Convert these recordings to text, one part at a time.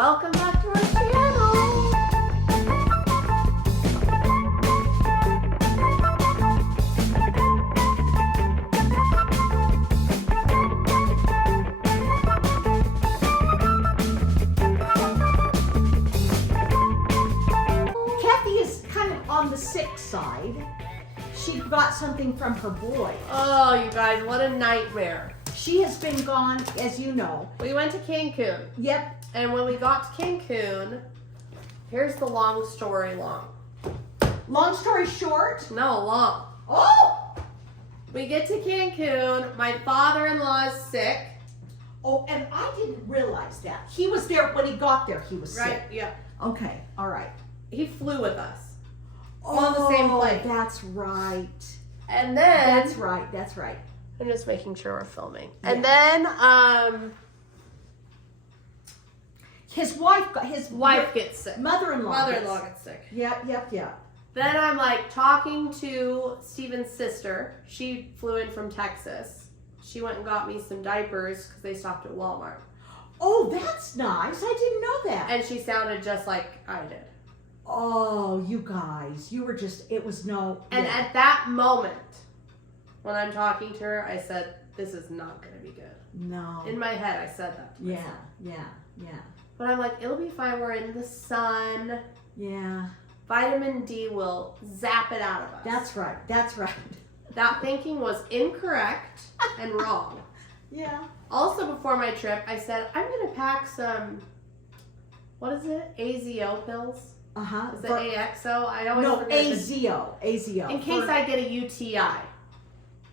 Welcome back to our channel. Kathy is kind of on the sick side. She got something from her boy. Oh, you guys, what a nightmare. She has been gone, as you know. We went to Cancun. Yep. And when we got to Cancun, here's the long story long. Long story short. No, long. Oh! We get to Cancun. My father-in-law is sick. Oh, and I didn't realize that. He was there when he got there. He was Right, sick. yeah. Okay, all right. He flew with us. Oh, on the same plane. That's right. And then... That's right, that's right. I'm just making sure we're filming. Yeah. And then, his wife gets sick. Mother-in-law gets sick. Yep. Then I'm like talking to Steven's sister. She flew in from Texas. She went and got me some diapers because they stopped at Walmart. Oh, that's nice. I didn't know that. And she sounded just like I did. Oh, you guys, you were just, it was no. And yeah. at that moment, when I'm talking to her, I said, this is not going to be good. No. In my head, I said that to myself. Yeah. But I'm like, it'll be fine. We're in the sun. Yeah. Vitamin D will zap it out of us. That's right. That thinking was incorrect and wrong. Yeah. Also, before my trip, I said, I'm going to pack some, what is it? AZO pills? Uh-huh. Is it AXO? I always No, forget AZO. in case I get a UTI.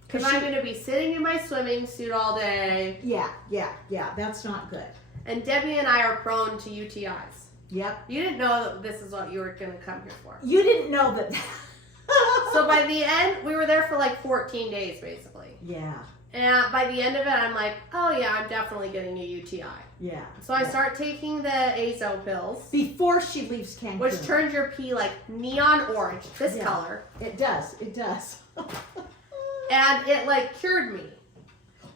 Because I'm going to be sitting in my swimming suit all day. Yeah. That's not good. And Debbie and I are prone to UTIs. Yep. You didn't know that this is what you were going to come here for. You didn't know that. So by the end, we were there for like 14 days, basically. Yeah. And by the end of it, I'm like, oh yeah, I'm definitely getting a UTI. Yeah. So I start taking the AZO pills. Before she leaves Cancun. Which turns your pee like neon orange, this Yeah. color. It does. And it like cured me.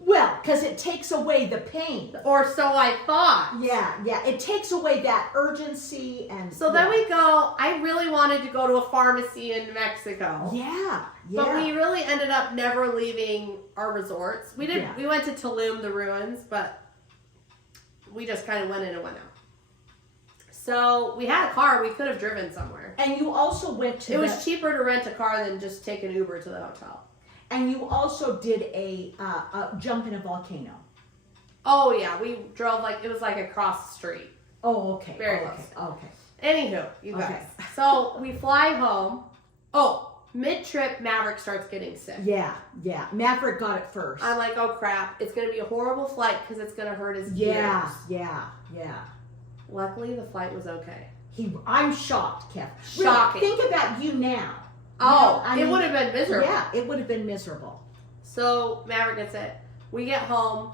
Well, because it takes away the pain. Or so I thought. Yeah. It takes away that urgency and. So then we go, I really wanted to go to a pharmacy in Mexico. Yeah. But we really ended up never leaving our resorts. We did. Yeah. We went to Tulum, the ruins, but we just kind of went in and went out. So we had a car. We could have driven somewhere. And you also went to. It was cheaper to rent a car than just take an Uber to the hotel. And you also did a jump in a volcano. Oh yeah, we drove like it was like across the street. Oh, okay. Very okay. close. Okay. Anywho, you guys. Okay. So we fly home. Oh, mid-trip, Maverick starts getting sick. Yeah. Maverick got it first. I'm like, oh crap, it's gonna be a horrible flight because it's gonna hurt his ears. Yeah. Luckily, the flight was okay. I'm shocked, Kev. Shocking. Really, think about you now. Oh, I it mean, would have been miserable. Yeah, it would have been miserable. So Maverick gets it. We get home.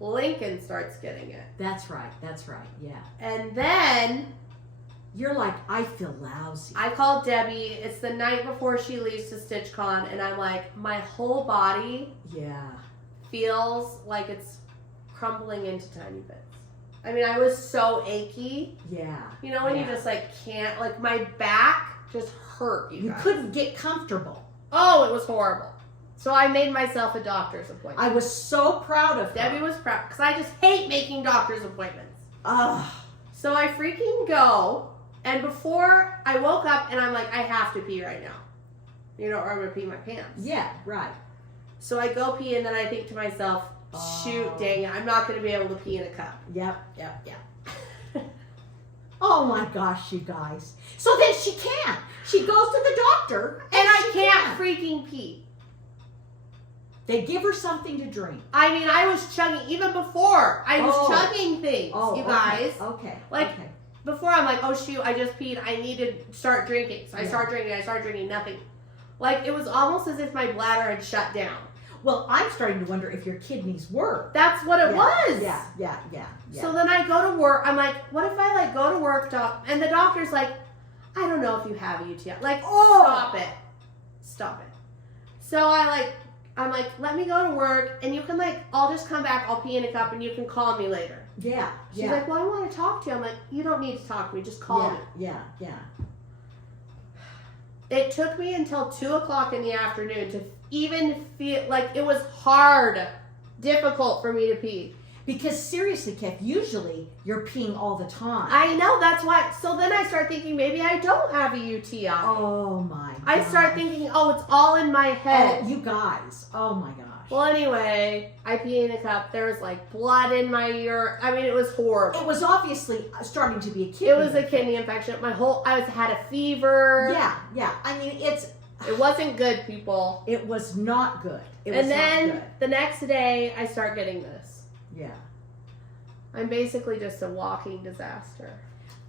Lincoln starts getting it. That's right. Yeah. And then You're like, I feel lousy. I called Debbie. It's the night before she leaves to StitchCon, and I'm like, my whole body feels like it's crumbling into tiny bits. I mean, I was so achy. Yeah. You know when you just like can't, like my back just hurt. You guys. Couldn't get comfortable. Oh, it was horrible. So I made myself a doctor's appointment. I was so proud of her. Debbie was proud because I just hate making doctor's appointments. Ugh. So I freaking go, and before I woke up, and I'm like, I have to pee right now. You know, or I'm gonna pee my pants. Yeah, right. So I go pee, and then I think to myself, shoot, dang it, I'm not gonna be able to pee in a cup. Yep. Oh my gosh, you guys. So then she can't. She goes to the doctor. And I can't freaking pee. They give her something to drink. I mean, I was chugging, even before, I was chugging things, you guys. Okay. Before I'm like, oh shoot, I just peed, I need to start drinking. So I start drinking, nothing. Like, it was almost as if my bladder had shut down. Well, I'm starting to wonder if your kidneys were. That's what it was. Yeah. So then I go to work. I'm like, what if I like go to work, doc? And the doctor's like, I don't know if you have a UTI. Like, stop it. So I like I'm like, let me go to work, and you can like, I'll just come back, I'll pee in a cup, and you can call me later. Yeah. She's like, well, I want to talk to you. I'm like, you don't need to talk to me, just call me. Yeah. It took me until 2 o'clock in the afternoon to even feel like it was difficult for me to pee. Because seriously, Kev, usually you're peeing all the time. I know, that's why. So then I start thinking maybe I don't have a UTI. Oh my God. I start thinking, oh, it's all in my head. Oh, you guys. Oh my gosh. Well, anyway, I pee in a cup. There was like blood in my urine. I mean, it was horrible. It was obviously starting to be a kidney. It was a kidney infection. I had a fever. Yeah. I mean, it wasn't good, people. It was not good. And then the next day, I start getting this. Yeah. I'm basically just a walking disaster.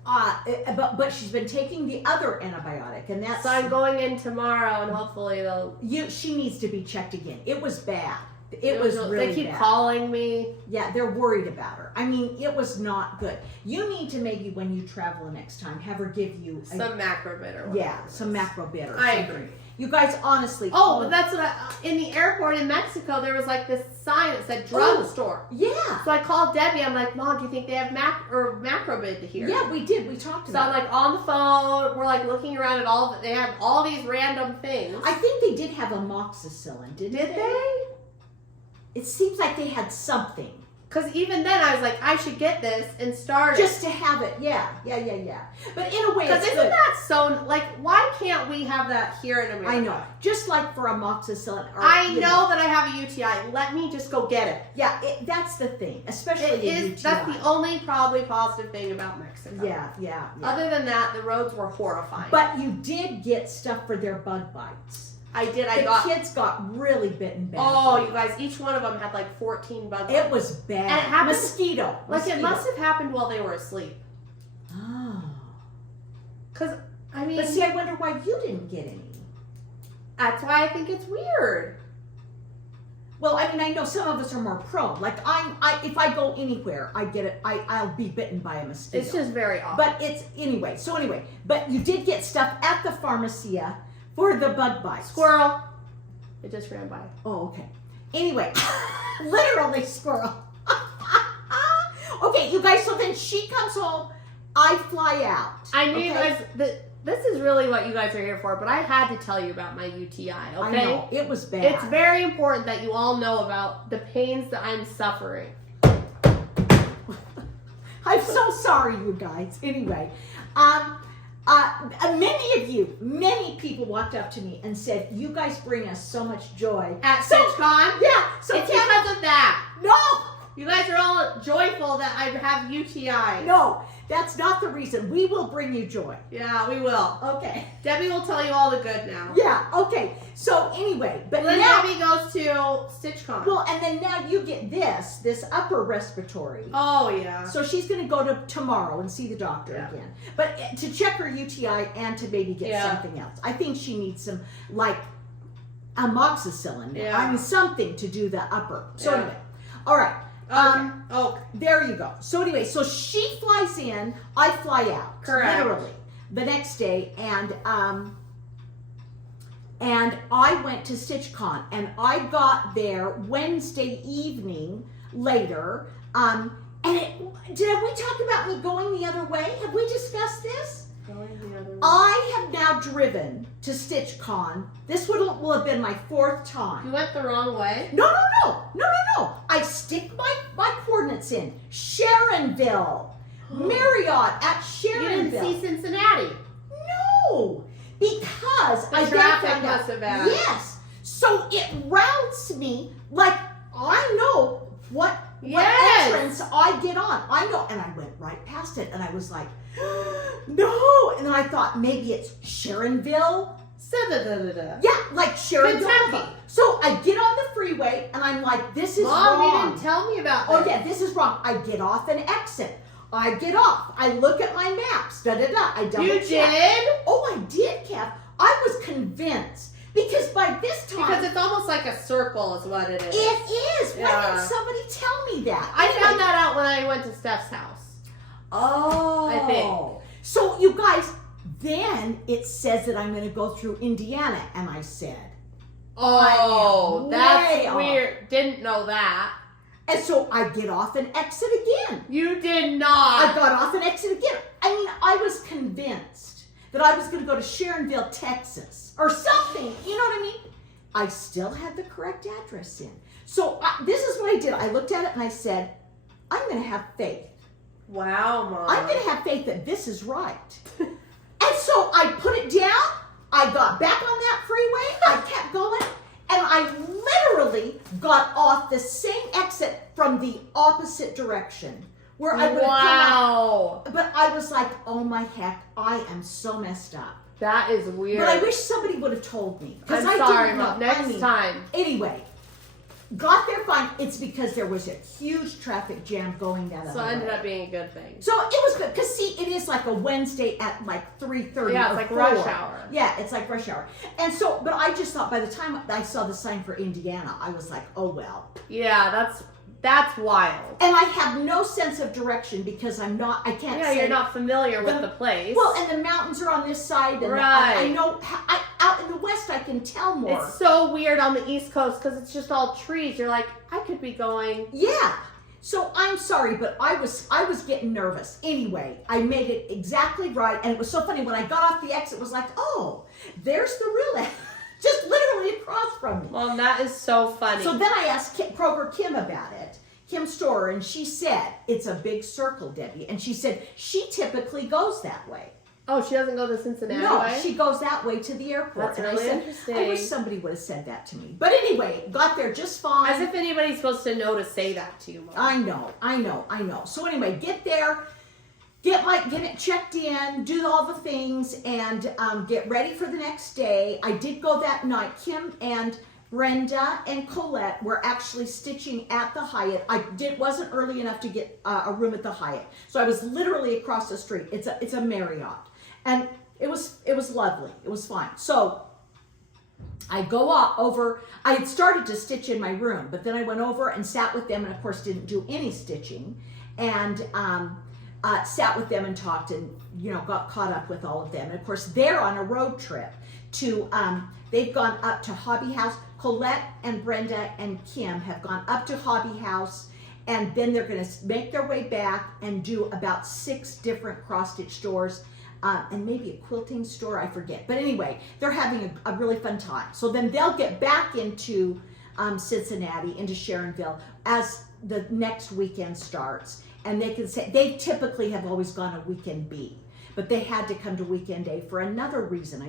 But she's been taking the other antibiotic, and that's. So I'm going in tomorrow, and hopefully they'll. She needs to be checked again. It was bad. It was really bad. They keep calling me. Yeah, they're worried about her. I mean, it was not good. You need to maybe when you travel next time have her give you some Macrobit or whatever. Yeah, some Macrobit or I something. agree. You guys, honestly. Oh, that's what in the airport in Mexico, there was like this sign that said drugstore. Yeah. So I called Debbie. I'm like, Mom, do you think they have Macrobit here? Yeah, we did. We talked about it. So I'm like on the phone. We're like looking around at all. They have all these random things. I think they did have amoxicillin, didn't they? Did they? It seems like they had something. Because even then I was like, I should get this and start just to have it. Yeah. But in a way, because isn't that so? Like, why can't we have that here in America? I know. Just like for amoxicillin. I know that I have a UTI. Let me just go get it. Yeah, that's the thing, especially the UTI. That's the only probably positive thing about Mexico. Yeah. Other than that, the roads were horrifying. But you did get stuff for their bug bites. I did. The kids got really bitten bad. Oh, you guys! Each one of them had like 14 bug bites. It was bad. And it happened. Mosquito. It must have happened while they were asleep. Oh. Because I mean. But see, I wonder why you didn't get any. That's why I think it's weird. Well, I mean, I know some of us are more prone. Like if I go anywhere, I get it. I'll be bitten by a mosquito. It's just very awful. But it's anyway. So anyway, but you did get stuff at the pharmacia. For the bug bites. Squirrel. It just ran by. Oh, okay. Anyway, literally squirrel. Okay, you guys, so then she comes home, I fly out. I knew you guys, this is really what you guys are here for, but I had to tell you about my UTI, okay? I know, it was bad. It's very important that you all know about the pains that I'm suffering. I'm so sorry, you guys. Anyway, many people walked up to me and said, you guys bring us so much joy. At StitchCon? Yeah. So it's because of that. No. You guys are all joyful that I have UTI. No, that's not the reason. We will bring you joy. Yeah, we will. Okay. Debbie will tell you all the good now. Yeah, okay. So anyway, but then now Debbie goes to StitchCon. Well, and then now you get this upper respiratory. Oh, yeah. So she's going to go to tomorrow and see the doctor again. But to check her UTI and to maybe get something else. I think she needs some, like, amoxicillin. Yeah. I mean, something to do the upper. So anyway, all right. There you go. So anyway, so she flies in, I fly out. Correct. Literally. The next day, and I went to StitchCon, and I got there Wednesday evening later. And did we talk about me going the other way? Have we discussed this? Going the other way. I have now driven to StitchCon. This will have been my 4th time. You went the wrong way? No. I stick my coordinates in. Sharonville. Marriott at Sharonville. You didn't see Cincinnati? No. Because the traffic must have been. Yes. So it routes me like I know what entrance I get on. I know. And I went right past it. And I was like, no. And then I thought maybe it's Sharonville. Yeah, like Sharonville. Kentucky. So I get on the freeway and I'm like, this is wrong. Mom, you didn't tell me about this. Oh yeah, this is wrong. I get off and exit. I get off. I look at my maps. I double check. You did? Oh, I did, Kath. I was convinced. Because by this time... Because it's almost like a circle is what it is. It is. Why didn't somebody tell me that? I found that out when I went to Steph's house. Oh. I think. So, you guys, then it says that I'm going to go through Indiana. And I said, Oh, that's way weird. Didn't know that. And so I get off and exit again. You did not. I got off and exit again. I mean, I was convinced that I was going to go to Sharonville, Texas, or something. You know what I mean? I still had the correct address in. So this is what I did. I looked at it and I said, I'm going to have faith. Wow, Mom. I'm going to have faith that this is right. And so I put it down. I got back on that freeway. I kept going. And I literally got off the same exit from the opposite direction. Where I would have come off. But I was like, oh my heck, I am so messed up. That is weird. But I wish somebody would have told me. I'm sorry, Mom. Next time. Anyway, got there fine. It's because there was a huge traffic jam going that other way. So it ended up being a good thing. So it was good. Because see, it is like a Wednesday at like 3:30 Yeah, it's or like 4. rush hour. Yeah, it's like rush hour. And so, but I just thought by the time I saw the sign for Indiana, I was like, oh well. Yeah, that's wild. And I have no sense of direction because I can't say. You're not familiar with the place. Well, and the mountains are on this side. And right. I know, out in the west I can tell more. It's so weird on the East Coast because it's just all trees. You're like, I could be going. Yeah. So I'm sorry, but I was getting nervous. Anyway, I made it exactly right. And it was so funny. When I got off the exit, it was like, oh, there's the real just literally across from me. Well, that is so funny. So then I asked Kroger Kim about it, Kim Storer, and she said, it's a big circle, Debbie. And she said, she typically goes that way. Oh, she doesn't go to Cincinnati No, way? she goes that way to the airport. That's and really I said, interesting. I wish somebody would have said that to me. But anyway, got there just fine. As if anybody's supposed to know to say that to you, Mom. I know. So anyway, get there, get it checked in, do all the things, and get ready for the next day. I did go that night. Kim and Brenda and Colette were actually stitching at the Hyatt. Wasn't early enough to get a room at the Hyatt, so I was literally across the street. It's a Marriott, and it was lovely. It was fine. So I go over. I had started to stitch in my room, but then I went over and sat with them, and of course didn't do any stitching, and sat with them and talked, and got caught up with all of them. And of course they're on a road trip to. They've gone up to Hobby House. Colette and Brenda and Kim have gone up to Hobby House, and then they're going to make their way back and do about 6 different cross-stitch stores, and maybe a quilting store, I forget. But anyway, they're having a really fun time. So then they'll get back into Cincinnati, into Sharonville, as the next weekend starts. And they can say, they typically have always gone a weekend B. But they had to come to weekend A for another reason.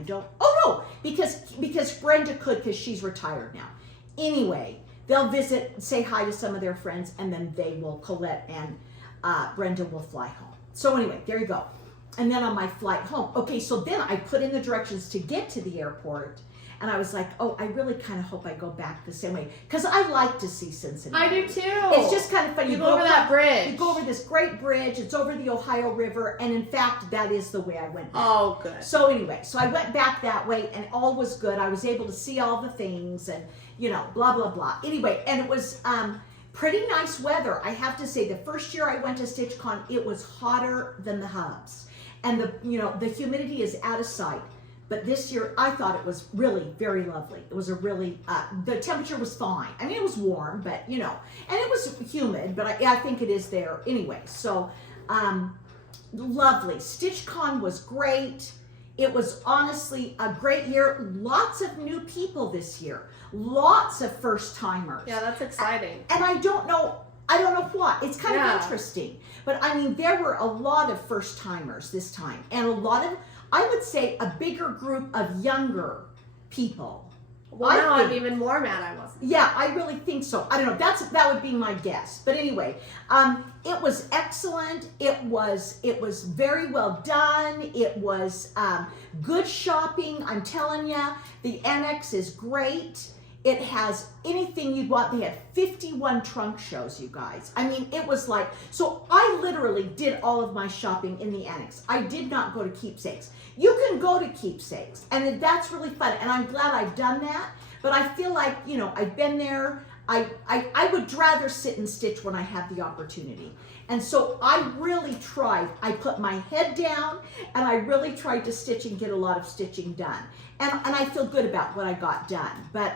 Because Brenda could, because she's retired now. Anyway, they'll visit, say hi to some of their friends, and then Colette and Brenda will fly home. So anyway, there you go. And then on my flight home, okay, so then I put in the directions to get to the airport, and I was like, oh, I really kind of hope I go back the same way, because I like to see Cincinnati. I do too. It's just kind of funny. You go over that bridge. You go over this great bridge. It's over the Ohio River, and in fact, that is the way I went back. Oh, good. So anyway, so I went back that way, and all was good. I was able to see all the things, and blah blah blah. Anyway, and it was pretty nice weather. I have to say, the first year I went to StitchCon, it was hotter than the hubs, and the humidity is out of sight. But this year, I thought it was really very lovely. It was a really, the temperature was fine. I mean, it was warm, but, and it was humid, but I think it is there anyway. So, lovely. StitchCon was great. It was honestly a great year. Lots of new people this year. Lots of first-timers. Yeah, that's exciting. And I don't know what. It's kind of interesting. But, I mean, there were a lot of first-timers this time. And a lot of... I would say a bigger group of younger people. Well, now I'm even more mad I wasn't. Yeah, I really think so. I don't know. That would be my guess. But anyway, it was excellent. It was very well done. It was good shopping. I'm telling you, the annex is great. It has anything you'd want. They had 51 trunk shows, you guys. I mean, it was like, so I literally did all of my shopping in the annex. I did not go to Keepsakes. You can go to Keepsakes, and that's really fun, and I'm glad I've done that. But I feel like, I've been there. I would rather sit and stitch when I have the opportunity. And so I really tried. I put my head down and I really tried to stitch and get a lot of stitching done. And I feel good about what I got done. But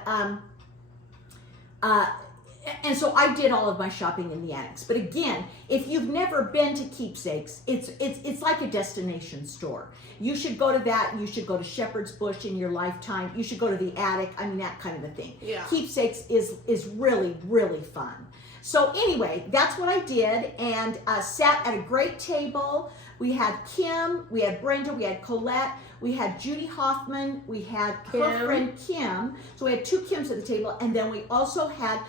and so I did all of my shopping in the annex. But again, if you've never been to Keepsakes, it's like a destination store. You should go to that. You should go to Shepherd's Bush in your lifetime. You should go to the attic. I mean, that kind of a thing. Yeah. Keepsakes is really, really fun. So anyway, that's what I did, and sat at a great table. We had Kim, we had Brenda, we had Colette, we had Judy Hoffman, we had her friend Kim. So we had two Kims at the table, and then we also had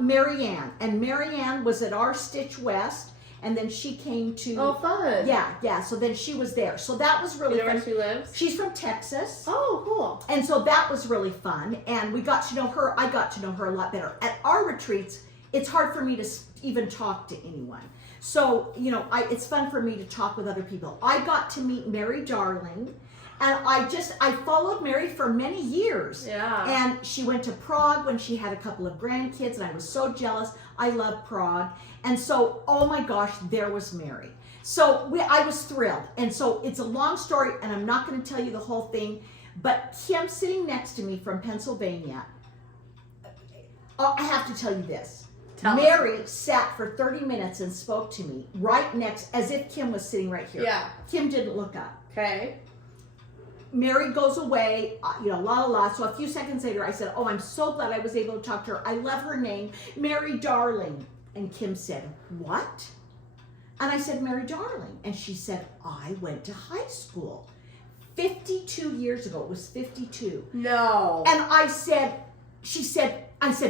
Marianne. And Marianne was at our Stitch West, and then she came to... Oh, fun. Yeah, so then she was there. So that was really fun. fun. Where she lives? She's from Texas. Oh, cool. And so that was really fun, and we got to know her. I got to know her a lot better. At our retreats, it's hard for me to even talk to anyone. So, you know, it's fun for me to talk with other people. I got to meet Mary Darling, and I followed Mary for many years. Yeah. And she went to Prague when she had a couple of grandkids, and I was so jealous. I love Prague. And so, oh my gosh, there was Mary. So I was thrilled. And so it's a long story, and I'm not going to tell you the whole thing, but Kim sitting next to me from Pennsylvania, I have to tell you this. Mary sat for 30 minutes and spoke to me right next, as if Kim was sitting right here. Yeah. Kim didn't look up. Okay. Mary goes away, you know, la la la. So a few seconds later, I said, oh, I'm so glad I was able to talk to her. I love her name, Mary Darling. And Kim said, what? And I said, Mary Darling. And she said, I went to high school 52 years ago. It was 52. No. And I said,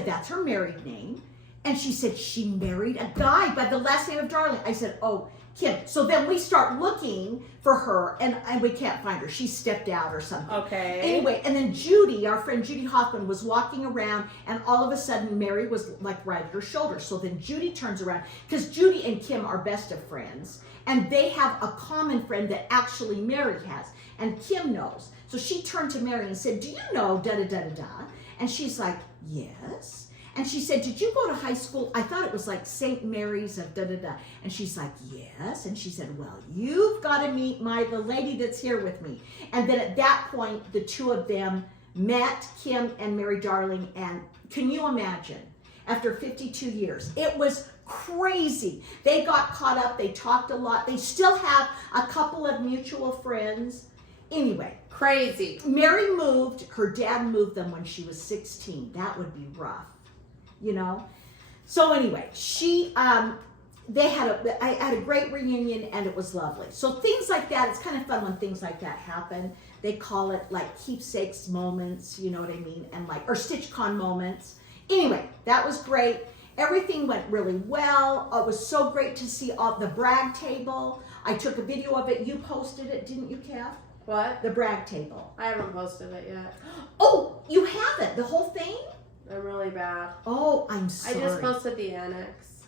that's her married name. And she said, she married a guy by the last name of Darling. I said, oh, Kim. So then we start looking for her, and we can't find her. She stepped out or something. Okay. Anyway, and then Judy, our friend Judy Hoffman, was walking around, and all of a sudden Mary was like right at her shoulder. So then Judy turns around, because Judy and Kim are best of friends, and they have a common friend that actually Mary has, and Kim knows. So she turned to Mary and said, do you know da-da-da-da-da? And she's like, yes. And she said, did you go to high school? I thought it was like St. Mary's of da-da-da. And she's like, yes. And she said, well, you've got to meet the lady that's here with me. And then at that point, the two of them met, Kim and Mary Darling. And can you imagine, after 52 years, it was crazy. They got caught up. They talked a lot. They still have a couple of mutual friends. Anyway. Crazy. Mary moved. Her dad moved them when she was 16. That would be rough. You know, so anyway, I had a great reunion, and it was lovely. So things like that, it's kind of fun when things like that happen. They call it like keepsakes moments, you know what I mean, and or StitchCon moments. Anyway, that was great. Everything went really well. It was so great to see the brag table. I took a video of it. You posted it, didn't you, Kath? What? The brag table. I haven't posted it yet. Oh, you haven't? The whole thing? I'm really bad. Oh, I'm sorry. I just posted the annex.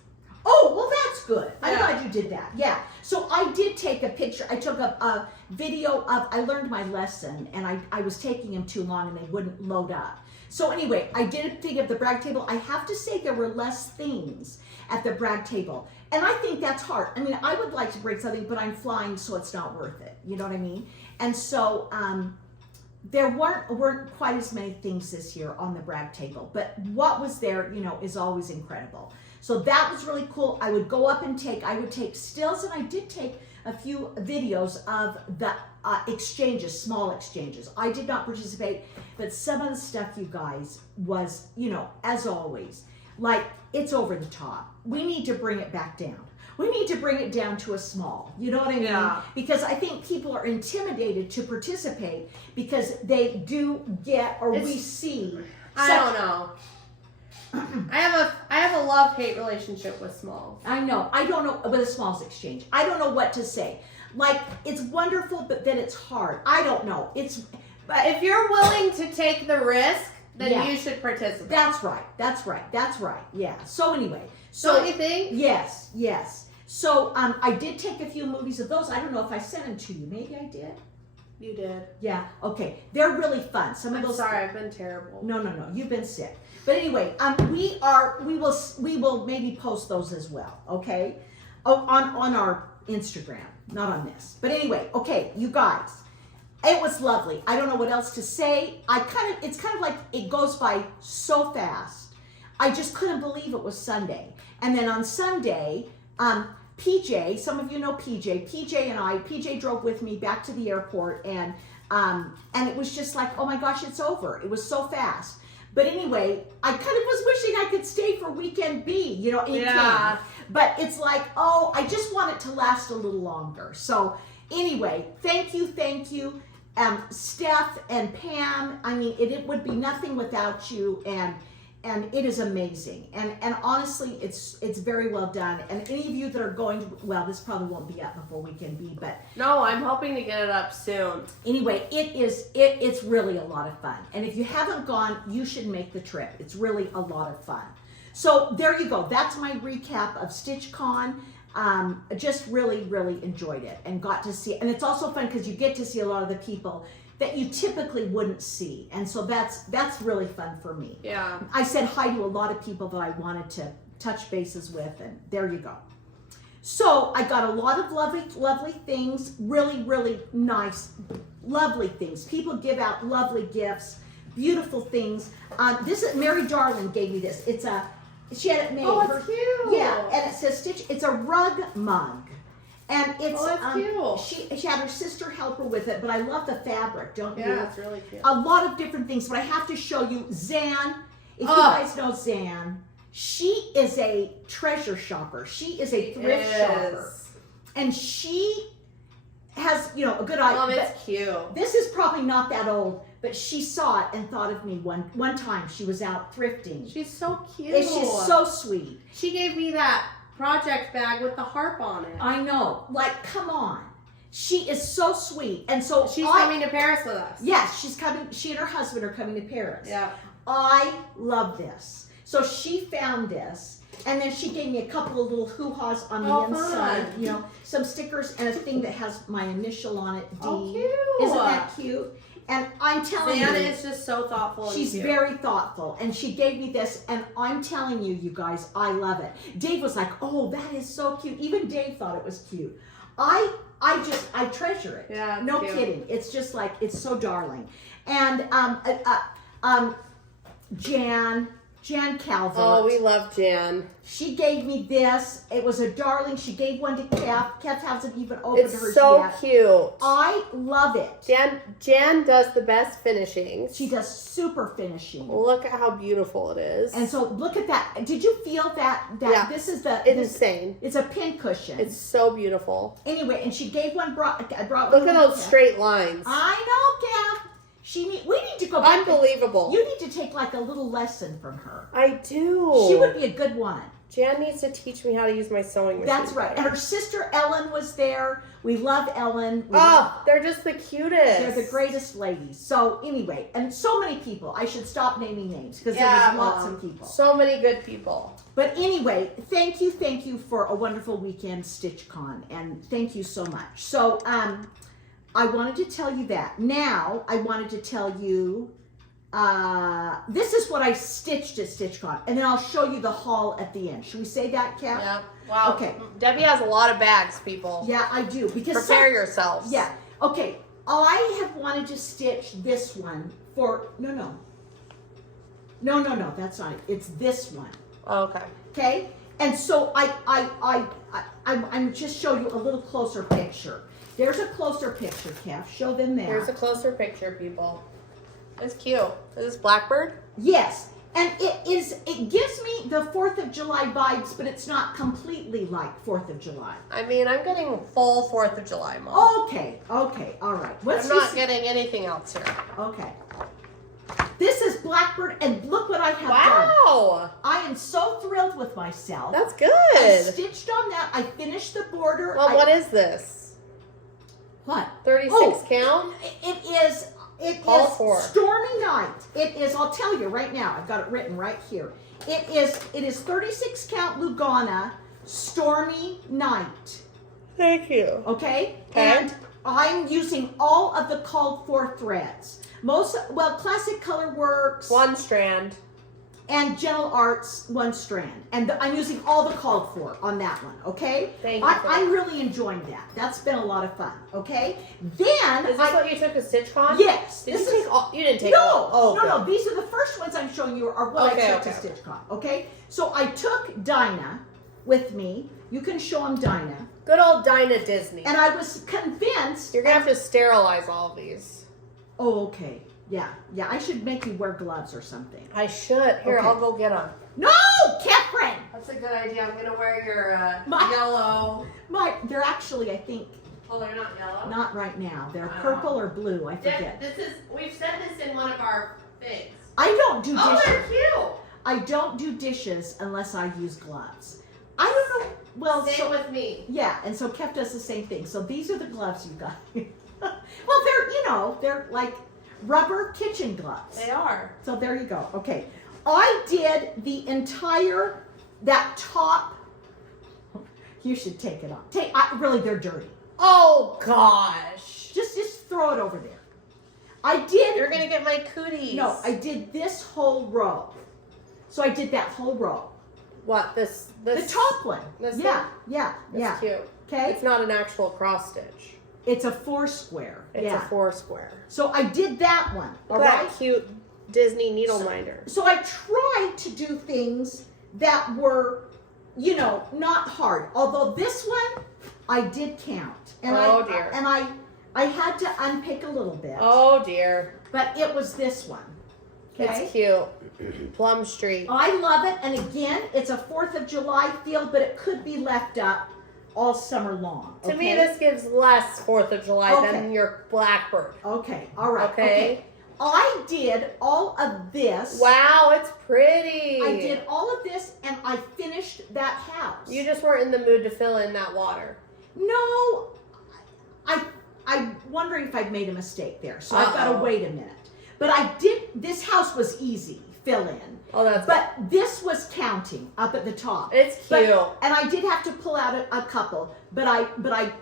Oh, well, that's good. I'm Yeah. glad you did that. Yeah. So I did take a picture. I took a video of, I learned my lesson, and I was taking them too long, and they wouldn't load up. So anyway, I did a thing of the brag table. I have to say there were less things at the brag table. And I think that's hard. I mean, I would like to break something, but I'm flying, so it's not worth it. You know what I mean? And so, there weren't quite as many things this year on the brag table, but what was there, you know, is always incredible. So that was really cool. I would go up and I would take stills, and I did take a few videos of the exchanges, small exchanges. I did not participate, but some of the stuff, you guys, was, you know, as always, like, it's over the top. We need to bring it back down. We need to bring it down to a small, you know what I mean? Yeah. Because I think people are intimidated to participate because they do get, we see. I don't know. I have a love-hate relationship with smalls. I know. I don't know with a smalls exchange. I don't know what to say. Like, it's wonderful, but then it's hard. I don't know. But if you're willing to take the risk, then Yeah. you should participate. That's right. Yeah. So anyway. Don't you think? Yes. So I did take a few movies of those. I don't know if I sent them to you. Maybe I did. You did. Yeah. Okay. They're really fun. Some of I'm those. sorry, I've been terrible. No. You've been sick. But anyway, we will maybe post those as well, okay? Oh, on our Instagram, not on this. But anyway, okay, you guys, it was lovely. I don't know what else to say. It's kind of like it goes by so fast. I just couldn't believe it was Sunday. And then on Sunday, PJ, some of you know PJ. PJ drove with me back to the airport, and it was just like, oh my gosh, it's over. It was so fast. But anyway, I kind of was wishing I could stay for weekend B, you know, 18. Yeah. But it's like, oh, I just want it to last a little longer. So anyway, thank you. Steph and Pam, I mean, it would be nothing without you, and it is amazing. And honestly, it's very well done. And any of you that are going to, well, this probably won't be up before weekend B, but. No, I'm hoping to get it up soon. Anyway, it's really a lot of fun. And if you haven't gone, you should make the trip. It's really a lot of fun. So there you go. That's my recap of StitchCon. Just really enjoyed it and got to see, and it's also fun because you get to see a lot of the people that you typically wouldn't see, and so that's really fun for me. Yeah. I said hi to a lot of people that I wanted to touch bases with, and there you go. So I got a lot of lovely things, really nice, lovely things. People give out lovely gifts, beautiful things. This is Mary Darling gave me this. She had it made. Oh, it's cute. Yeah, and it says Stitch. It's a rug mug, and it's cute. She had her sister help her with it, but I love the fabric, don't you? Yeah, it's really cute. A lot of different things, but I have to show you Zan. If you guys know Zan, she is a treasure shopper. She is a thrift shopper, and she has a good idea. Mom, it's cute. This is probably not that old. But she saw it and thought of me one time. She was out thrifting. She's so cute. And she's so sweet. She gave me that project bag with the harp on it. I know. Like, come on. She is so sweet. And so she's coming to Paris with us. Yes, she's coming. She and her husband are coming to Paris. Yeah. I love this. So she found this. And then she gave me a couple of little hoo-has on the inside. Fun. Some stickers and a thing that has my initial on it, D. Oh, cute. Isn't that cute? And I'm telling you, Diana is just so thoughtful. She's very thoughtful, and she gave me this, and I'm telling you, you guys, I love it. Dave was like, "Oh, that is so cute." Even Dave thought it was cute. I treasure it. Yeah, no cute. kidding. It's just like it's so darling. And Jan Calvert. Oh, we love Jan. She gave me this. It was a darling. She gave one to Kath. Kath hasn't even opened hers yet. It's so cute. I love it. Jan does the best finishings. She does super finishing. Look at how beautiful it is. And so look at that. Did you feel that? Yeah. This is insane. It's a pin cushion. It's so beautiful. Anyway, and she gave one. Look at those straight lines. I know, Kath. We need to go back. Unbelievable. You need to take like a little lesson from her. I do. She would be a good one. Jan needs to teach me how to use my sewing machine. That's right. And her sister Ellen was there. We love Ellen. They're just the cutest. They're the greatest ladies. So anyway, and so many people. I should stop naming names because there was lots of people. So many good people. But anyway, thank you for a wonderful weekend, StitchCon, and thank you so much. So I wanted to tell you that. Now I wanted to tell you. This is what I stitched at StitchCon, and then I'll show you the haul at the end. Should we say that, Kat? Yeah. Wow. Okay. Debbie has a lot of bags, people. Yeah, I do. Because prepare yourselves. Yeah. Okay. I have wanted to stitch this one for no. That's not it. It's this one. Okay. Okay. And so I'm just show you a little closer picture. There's a closer picture, Kat. Show them that. Here's a closer picture, people. It's cute. Is this Blackbird? Yes. And it gives me the 4th of July vibes, but it's not completely like 4th of July. I mean, I'm getting full 4th of July, Mom. Okay, all right. I'm not getting anything else here. Okay. This is Blackbird, and look what I have done. Wow! I am so thrilled with myself. That's good. I stitched on that. I finished the border. Well, what is this? What? 36 count? It is Stormy Night. It is, I'll tell you right now, I've got it written right here. It is 36 count Lugana Stormy Night. Thank you. Okay? And I'm using all of the called for threads. Classic Color Works. One strand. and Gentle Arts 1 strand. And I'm using all the called for on that one, okay? Thank you. I'm really enjoying that. That's been a lot of fun, okay? Then is this what you took to StitchCon? Yes. Did you take all? You didn't take all. Oh, no. These are the first ones I'm showing you are what I took to StitchCon, okay? So I took Dinah with me. You can show them Dinah. Good old Dinah Disney. And I was convinced. You're going to have to sterilize all of these. Oh, okay. Yeah. I should make you wear gloves or something. I should. Here, okay. I'll go get them. No, Catherine! That's a good idea. I'm going to wear your yellow. They're actually, I think. Oh, they're not yellow? Not right now. They're purple or blue. I forget. We've said this in one of our things. I don't do dishes. Oh, they're cute. I don't do dishes unless I use gloves. I don't know. Well, same with me. Yeah, and so Kev does the same thing. So these are the gloves you got. Well, they're like rubber kitchen gloves. They are. So there you go. Okay. I did the entire, that top. You should take it off. Really, they're dirty. Oh, gosh. Just throw it over there. I did. You're going to get my cooties. No, I did this whole row. So I did that whole row. What? The top one. This yeah. That's cute. Okay. It's not an actual cross stitch. It's a 4 square. It's a 4 square. So I did that one. All right. Cute Disney needle minder. So I tried to do things that were, not hard. Although this one, I did count. And dear. And I had to unpick a little bit. Oh dear. But it was this one. Okay? It's cute. Plum Street. I love it. And again, it's a 4th of July feel, but it could be left up all summer long. To me, this gives less 4th of July than your Blackbird. Okay. All right. Okay. I did all of this. Wow, it's pretty. I did all of this, and I finished that house. You just weren't in the mood to fill in that water. No. I'm wondering if I've made a mistake there, so I've got to wait a minute. But I did. This house was easy fill in. Oh, that's. But this was counting up at the top. It's cute. And I did have to pull out a couple, but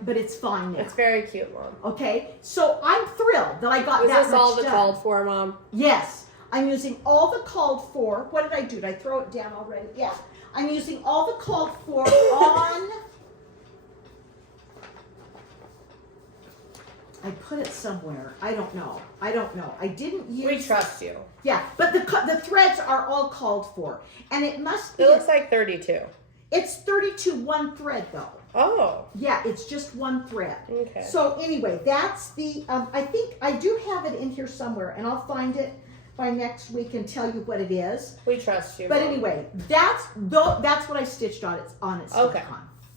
it's fine now. It's very cute, Mom. Okay, so I'm thrilled that I got that much done. Was this all the called for, Mom? Yes, I'm using all the called for. What did I do? Did I throw it down already? Yeah, I'm using all the called for on. I put it somewhere. I don't know. I didn't use. We trust you. Yeah, but the threads are all called for, and it must be. It looks like 32. It's 32 one thread though. Oh. Yeah, it's just one thread. Okay. So anyway, that's the. I think I do have it in here somewhere, and I'll find it by next week and tell you what it is. We trust you. But Mom. anyway, that's what I stitched on it. Okay.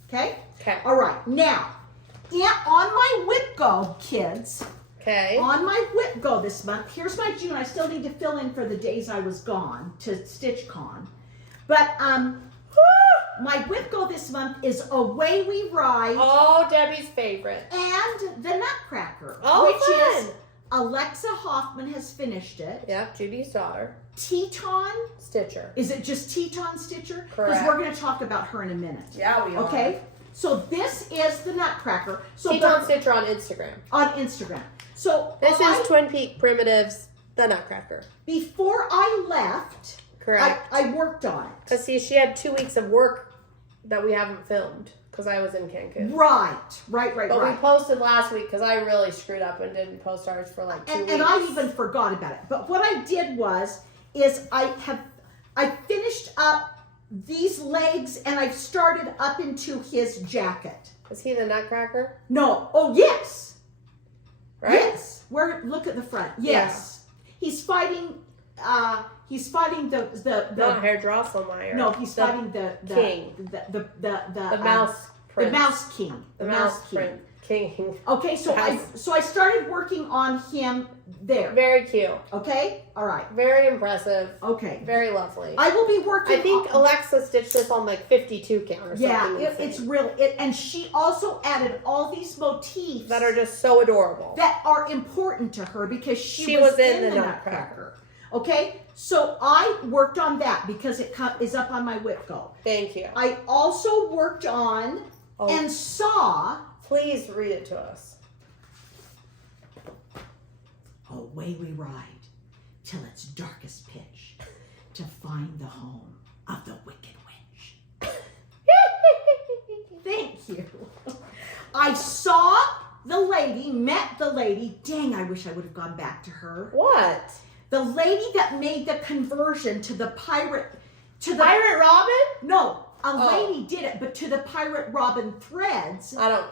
Okay. Okay. All right. Now, on my whip go, kids. Okay. On my whip go this month. Here's my June. I still need to fill in for the days I was gone to StitchCon, but my whip go this month is Away We Ride. Oh, Debbie's favorite. And the Nutcracker. Oh, which fun. is Alexa Hoffman has finished it. Yeah, Judy's daughter. Teton Stitcher. Is it just Teton Stitcher? Correct. Because we're going to talk about her in a minute. Yeah, we are. Okay. So this is the Nutcracker. So Teton Stitcher on Instagram. On Instagram. So this is Twin Peak Primitives, the Nutcracker. Before I left, correct. I worked on it. Because see, she had 2 weeks of work that we haven't filmed because I was in Cancun. Right. But we posted last week because I really screwed up and didn't post ours for like 2 weeks. And I even forgot about it. But what I did is I finished up these legs and I've started up into his jacket. Is he the Nutcracker? No. Oh, yes. Right? Yes. Look at the front. Yes. Yeah. He's fighting the not Herr Drosselmeyer. No, he's fighting the king. The mouse prince. The mouse king. The mouse king. Okay, so I started working on him there. Very cute. Okay? All right. Very impressive. Okay. Very lovely. I will be working I think Alexa stitched this on like 52 count or something. Yeah, it's real. And she also added all these motifs that are just so adorable. That are important to her because she was in the Nutcracker. Okay? So I worked on that because it is up on my whip go. Thank you. I also worked on and saw. Please read it to us. Away we ride till its darkest pitch. to find the home of the Wicked Witch. Thank you. I saw the lady, met the lady. Dang, I wish I would have gone back to her. What? The lady that made the conversion to the pirate. Pirate Robin? No, a lady did it, but to the Pirate Robin threads. I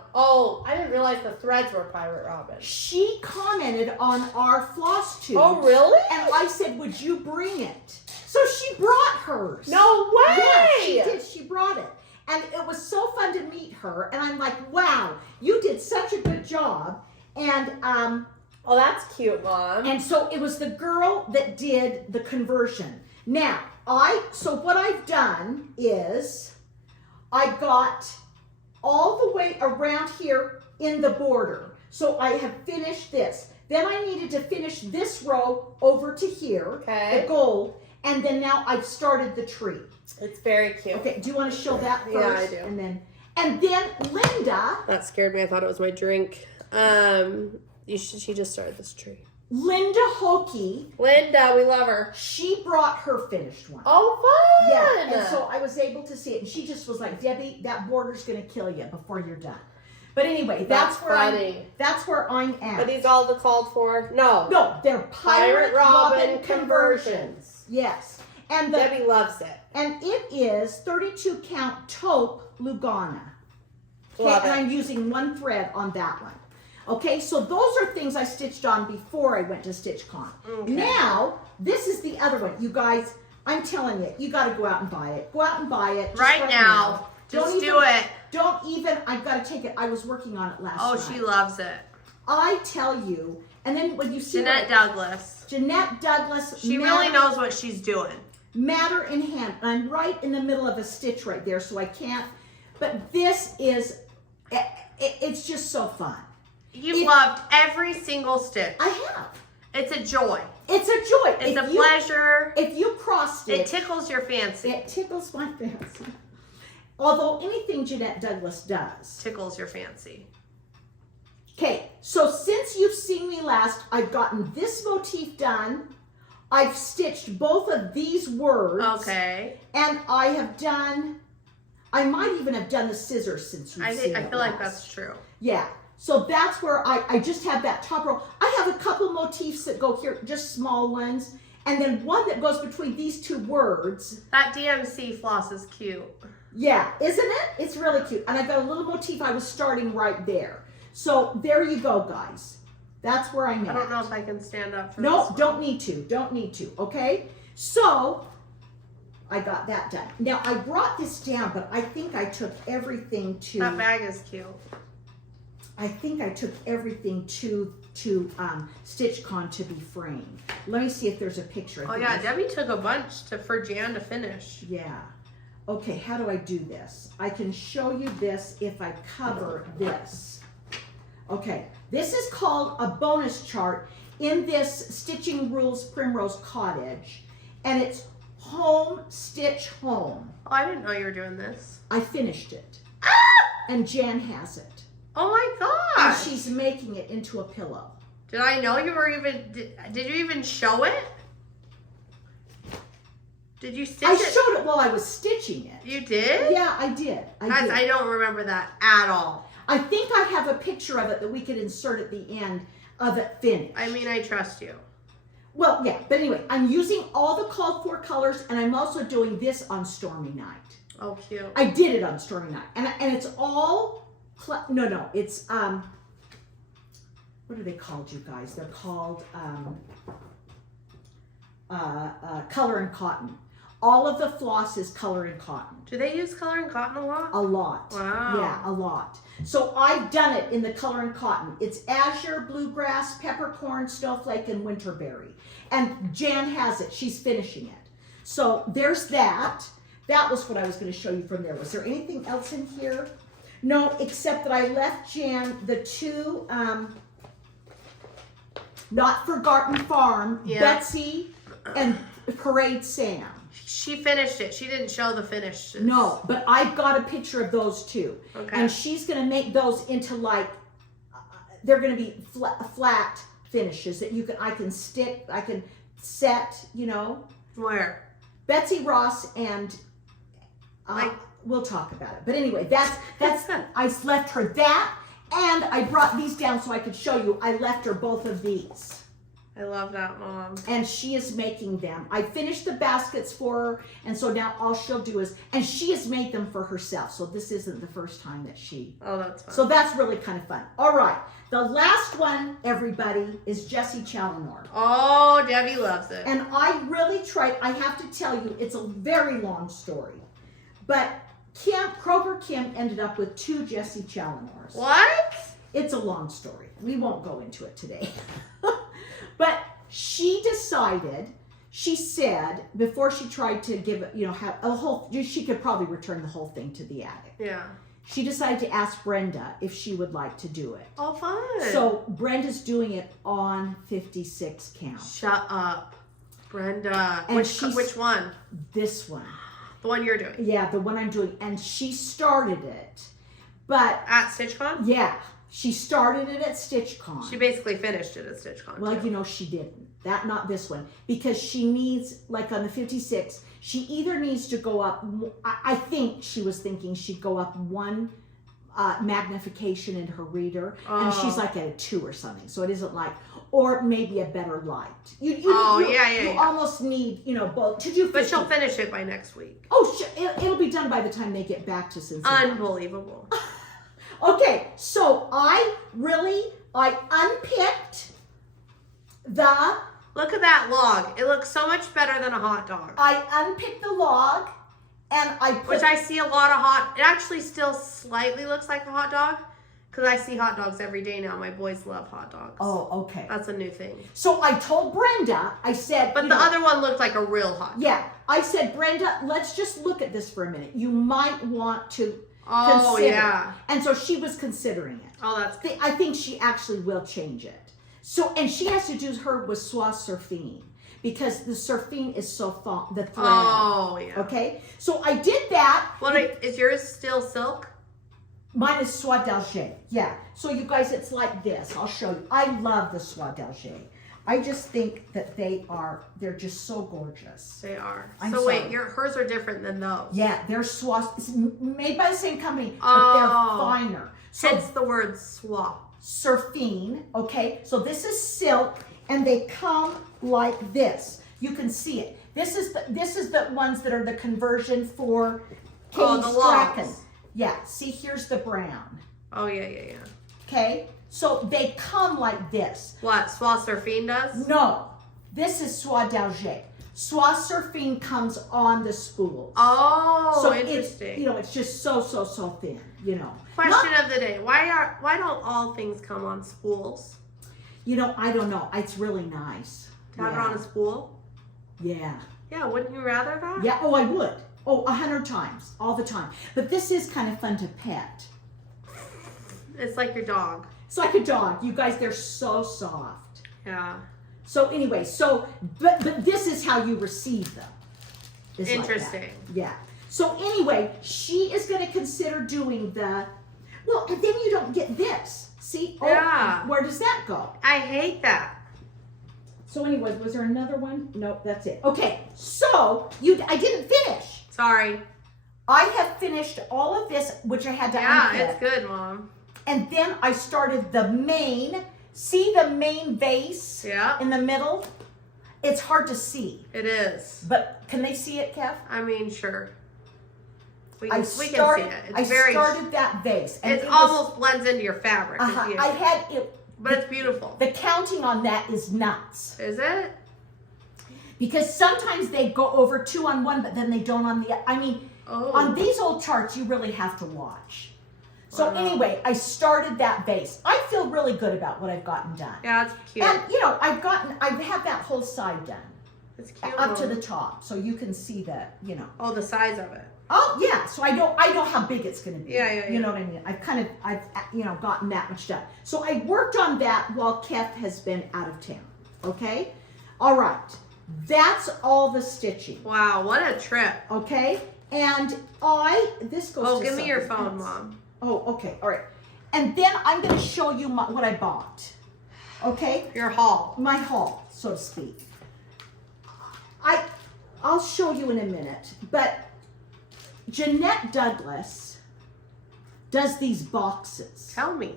didn't realize the threads were Pirate Robin. She commented on our Flosstube. Oh, really? And I said, would you bring it? So she brought hers. No way! Yeah, she did. She brought it. And it was so fun to meet her. And I'm like, wow, you did such a good job. And, oh, that's cute, Mom. and so it was the girl that did the conversion. Now, so what I've done is I got all the way around here in the border. So I have finished this. Then I needed to finish this row over to here, the gold, and then now I've started the tree. It's very cute. Okay, do you want to show that first? Yeah, I do. And then Linda. That scared me. I thought it was my drink. She just started this tree. Linda Hokey. Linda, we love her. She brought her finished one. Oh, fun! Yeah, and so I was able to see it, and she just was like, Debbie, that border's gonna kill you before you're done. But anyway, that's where I'm at. Are these all the called for? No. No, they're Pirate Robin conversions. Yes. And Debbie loves it. And it is 32 count taupe Lugana. Okay, Love it. and I'm using one thread on that one. Okay, so those are things I stitched on before I went to StitchCon. Okay. Now, this is the other one. You guys, I'm telling you, you got to go out and buy it. Go out and buy it. Right now. Just do it. Don't even, I've got to take it. I was working on it last night. Oh, she loves it. I tell you, and then when you see Jeanette Douglas. Jeanette Douglas. She really knows what she's doing. Matter in hand. I'm right in the middle of a stitch right there, so I can't. But this is, it's just so fun. You've loved every single stitch. I have. It's a joy. It's a joy. It's a pleasure. If you cross stitch. It tickles your fancy. It tickles my fancy. Although anything Jeanette Douglas does. Tickles your fancy. Okay, so since you've seen me last, I've gotten this motif done. I've stitched both of these words. Okay. And I have done, I might even have done the scissors since you've seen it I feel like that's true. Yeah. So that's where I just have that top row. I have a couple motifs that go here, just small ones. And then one that goes between these two words. That DMC floss is cute. Yeah, isn't it? It's really cute. And I've got a little motif I was starting right there. So there you go, guys. That's where I'm at. I don't know if I can stand up for this No, one. don't need to. Don't need to, okay? So I got that done. Now, I brought this down, but I think I took everything to... That bag is cute. I think I took everything to StitchCon to be framed. Let me see if there's a picture. Oh yeah, Debbie took a bunch for Jan to finish. Yeah. Okay, how do I do this? I can show you this if I cover this. Okay, this is called a bonus chart in this Stitching Rules Primrose Cottage, and it's Home Stitch Home. Oh, I didn't know you were doing this. I finished it. And Jan has it. Oh my And gosh. she's making it into a pillow. Did I know you were even, did you even show it? Did you stitch I it? showed it while I was stitching it. You did? Yeah, I did. Guys, I don't remember that at all. I think I have a picture of it that we could insert at the end of it finished. I mean, I trust you. Well, yeah, but anyway, I'm using all the called for colors, and I'm also doing this on Stormy Night. Oh, cute. I did it on Stormy Night, and it's all, it's, what are they called, you guys? They're called color and cotton. All of the floss is color and cotton. Do they use color and cotton a lot? A lot. Wow. Yeah, a lot. So I've done it in the color and cotton. It's azure, bluegrass, peppercorn, snowflake, and winterberry. And Jan has it. She's finishing it. So there's that. That was what I was going to show you from there. Was there anything else in here? No, except that I left Jan the two Not Forgotten Farm, Yeah. Betsy, and Parade Sam. She finished it. She didn't show the finish. No, but I've got a picture of those two. Okay. And she's going to make those into like, they're going to be flat finishes that I can stick, I can set, you know. Where? Betsy Ross and we'll talk about it. But anyway, that's I left her that, and I brought these down so I could show you. I left her both of these. I love that, Mom. And she is making them. I finished the baskets for her, and so now all she'll do is, and she has made them for herself. So this isn't the first time that she. Oh, that's fun. So that's really kind of fun. All right, the last one, everybody, is Jessie Challenor. Oh, Debbie loves it. And I really tried. I have to tell you, it's a very long story, but Kroger Kim ended up with 2 Jessie Challenors. What? It's a long story. We won't go into it today. But she decided, she said, before she tried to give it, have a whole, she could probably return the whole thing to the attic. Yeah. She decided to ask Brenda if she would like to do it. Oh, fun. So Brenda's doing it on 56 count. Shut up. Brenda. And which one? This one. The one you're doing? Yeah, the one I'm doing. And she started it, but... At StitchCon? Yeah. She started it at StitchCon. She basically finished it at StitchCon. Well, too. She didn't. Not this one. Because she needs, like on the 56, she either needs to go up, I think she was thinking she'd go up 1 magnification in her reader, and she's like at a 2 or something. So it isn't like, or maybe a better light. You almost need, both to do 50. But she'll finish it by next week. Oh, it'll be done by the time they get back to Cincinnati. Unbelievable. Okay, so I unpicked the... Look at that log. It looks so much better than a hot dog. I unpicked the log, and I put... Which I see a lot of it actually still slightly looks like a hot dog, because I see hot dogs every day now. My boys love hot dogs. Oh, okay. That's a new thing. So I told Brenda, I said... But the other one looked like a real hot dog. Yeah. I said, Brenda, let's just look at this for a minute. You might want to... Oh, consider. yeah. And so she was considering it. Oh, that's good. I think she actually will change it. So, and she has to do her with soie surfine, because the surfine is so the thread. Oh, yeah. Okay? So I did that. Well, is yours still silk? Mine is soie d'Alger. Yeah. So you guys, it's like this. I'll show you. I love the soie d'Alger. I just think that they're just so gorgeous. They are. So wait, hers are different than those. Yeah, they're soie, it's made by the same company, but they're finer. So hence the word soie. Surfine, okay? So this is silk, and they come like this. You can see it. This is the ones that are the conversion for Katie Strachan. Yeah, see, here's the brown. Oh, yeah. Okay? So they come like this. What, soie surfine does? No, this is soie d'Alger. Soie surfine comes on the spools. Oh, so interesting. It's just so thin, Question of the day. Why don't all things come on spools? I don't know. It's really nice. To have it on a spool? Yeah. Yeah, wouldn't you rather that? Yeah, oh, I would. Oh, 100 times, all the time. But this is kind of fun to pet. It's like your dog. It's like a dog. You guys, they're so soft. Yeah. So anyway, but this is how you receive them. It's interesting. Like yeah. So anyway, she is going to consider doing well, and then you don't get this. See? Yeah. Where does that go? I hate that. So anyway, was there another one? Nope, that's it. Okay, so I didn't finish. Sorry. I have finished all of this, which I had to unpick. Yeah, it's good, Mom. And then I started the main. See the main vase in the middle? It's hard to see. It is. But can they see it, Kev? I mean, sure. We can see it. I started that vase. And it almost blends into your fabric. I had it. But it's beautiful. The counting on that is nuts. Is it? Because sometimes they go over 2 on one, but then they don't on the... on these old charts, you really have to watch. So anyway, I started that vase. I feel really good about what I've gotten done. Yeah, it's cute. And I have that whole side done. It's cute. Up to the top, so you can see Oh, the size of it. Oh yeah, so I know how big it's going to be. Yeah. You know what I mean? I've gotten that much done. So I worked on that while Kev has been out of town. Okay? All right. That's all the stitching. Wow, what a trip. Okay? And this goes Oh, to give me your something phone, else. Mom. Oh, okay. All right. And then I'm going to show you what I bought. Okay? Your haul. My haul, so to speak. I'll show you in a minute. But Jeanette Douglas does these boxes. Tell me.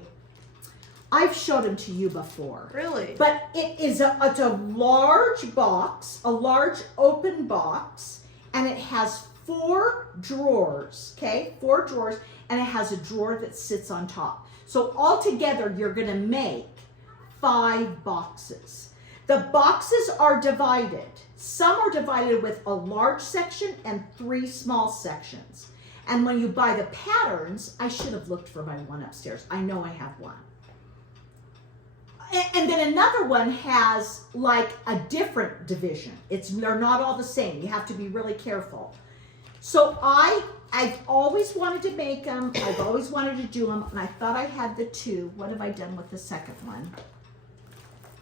I've showed them to you before. Really? But it's a large box, a large open box, and it has 4 drawers, okay? 4 drawers, and it has a drawer that sits on top. So altogether, you're gonna make 5 boxes. The boxes are divided. Some are divided with a large section and 3 small sections. And when you buy the patterns, I should have looked for my one upstairs. I know I have one. And then another one has like a different division. They're not all the same. You have to be really careful. So I've always wanted to make them. I've always wanted to do them. And I thought I had the 2. What have I done with the second one?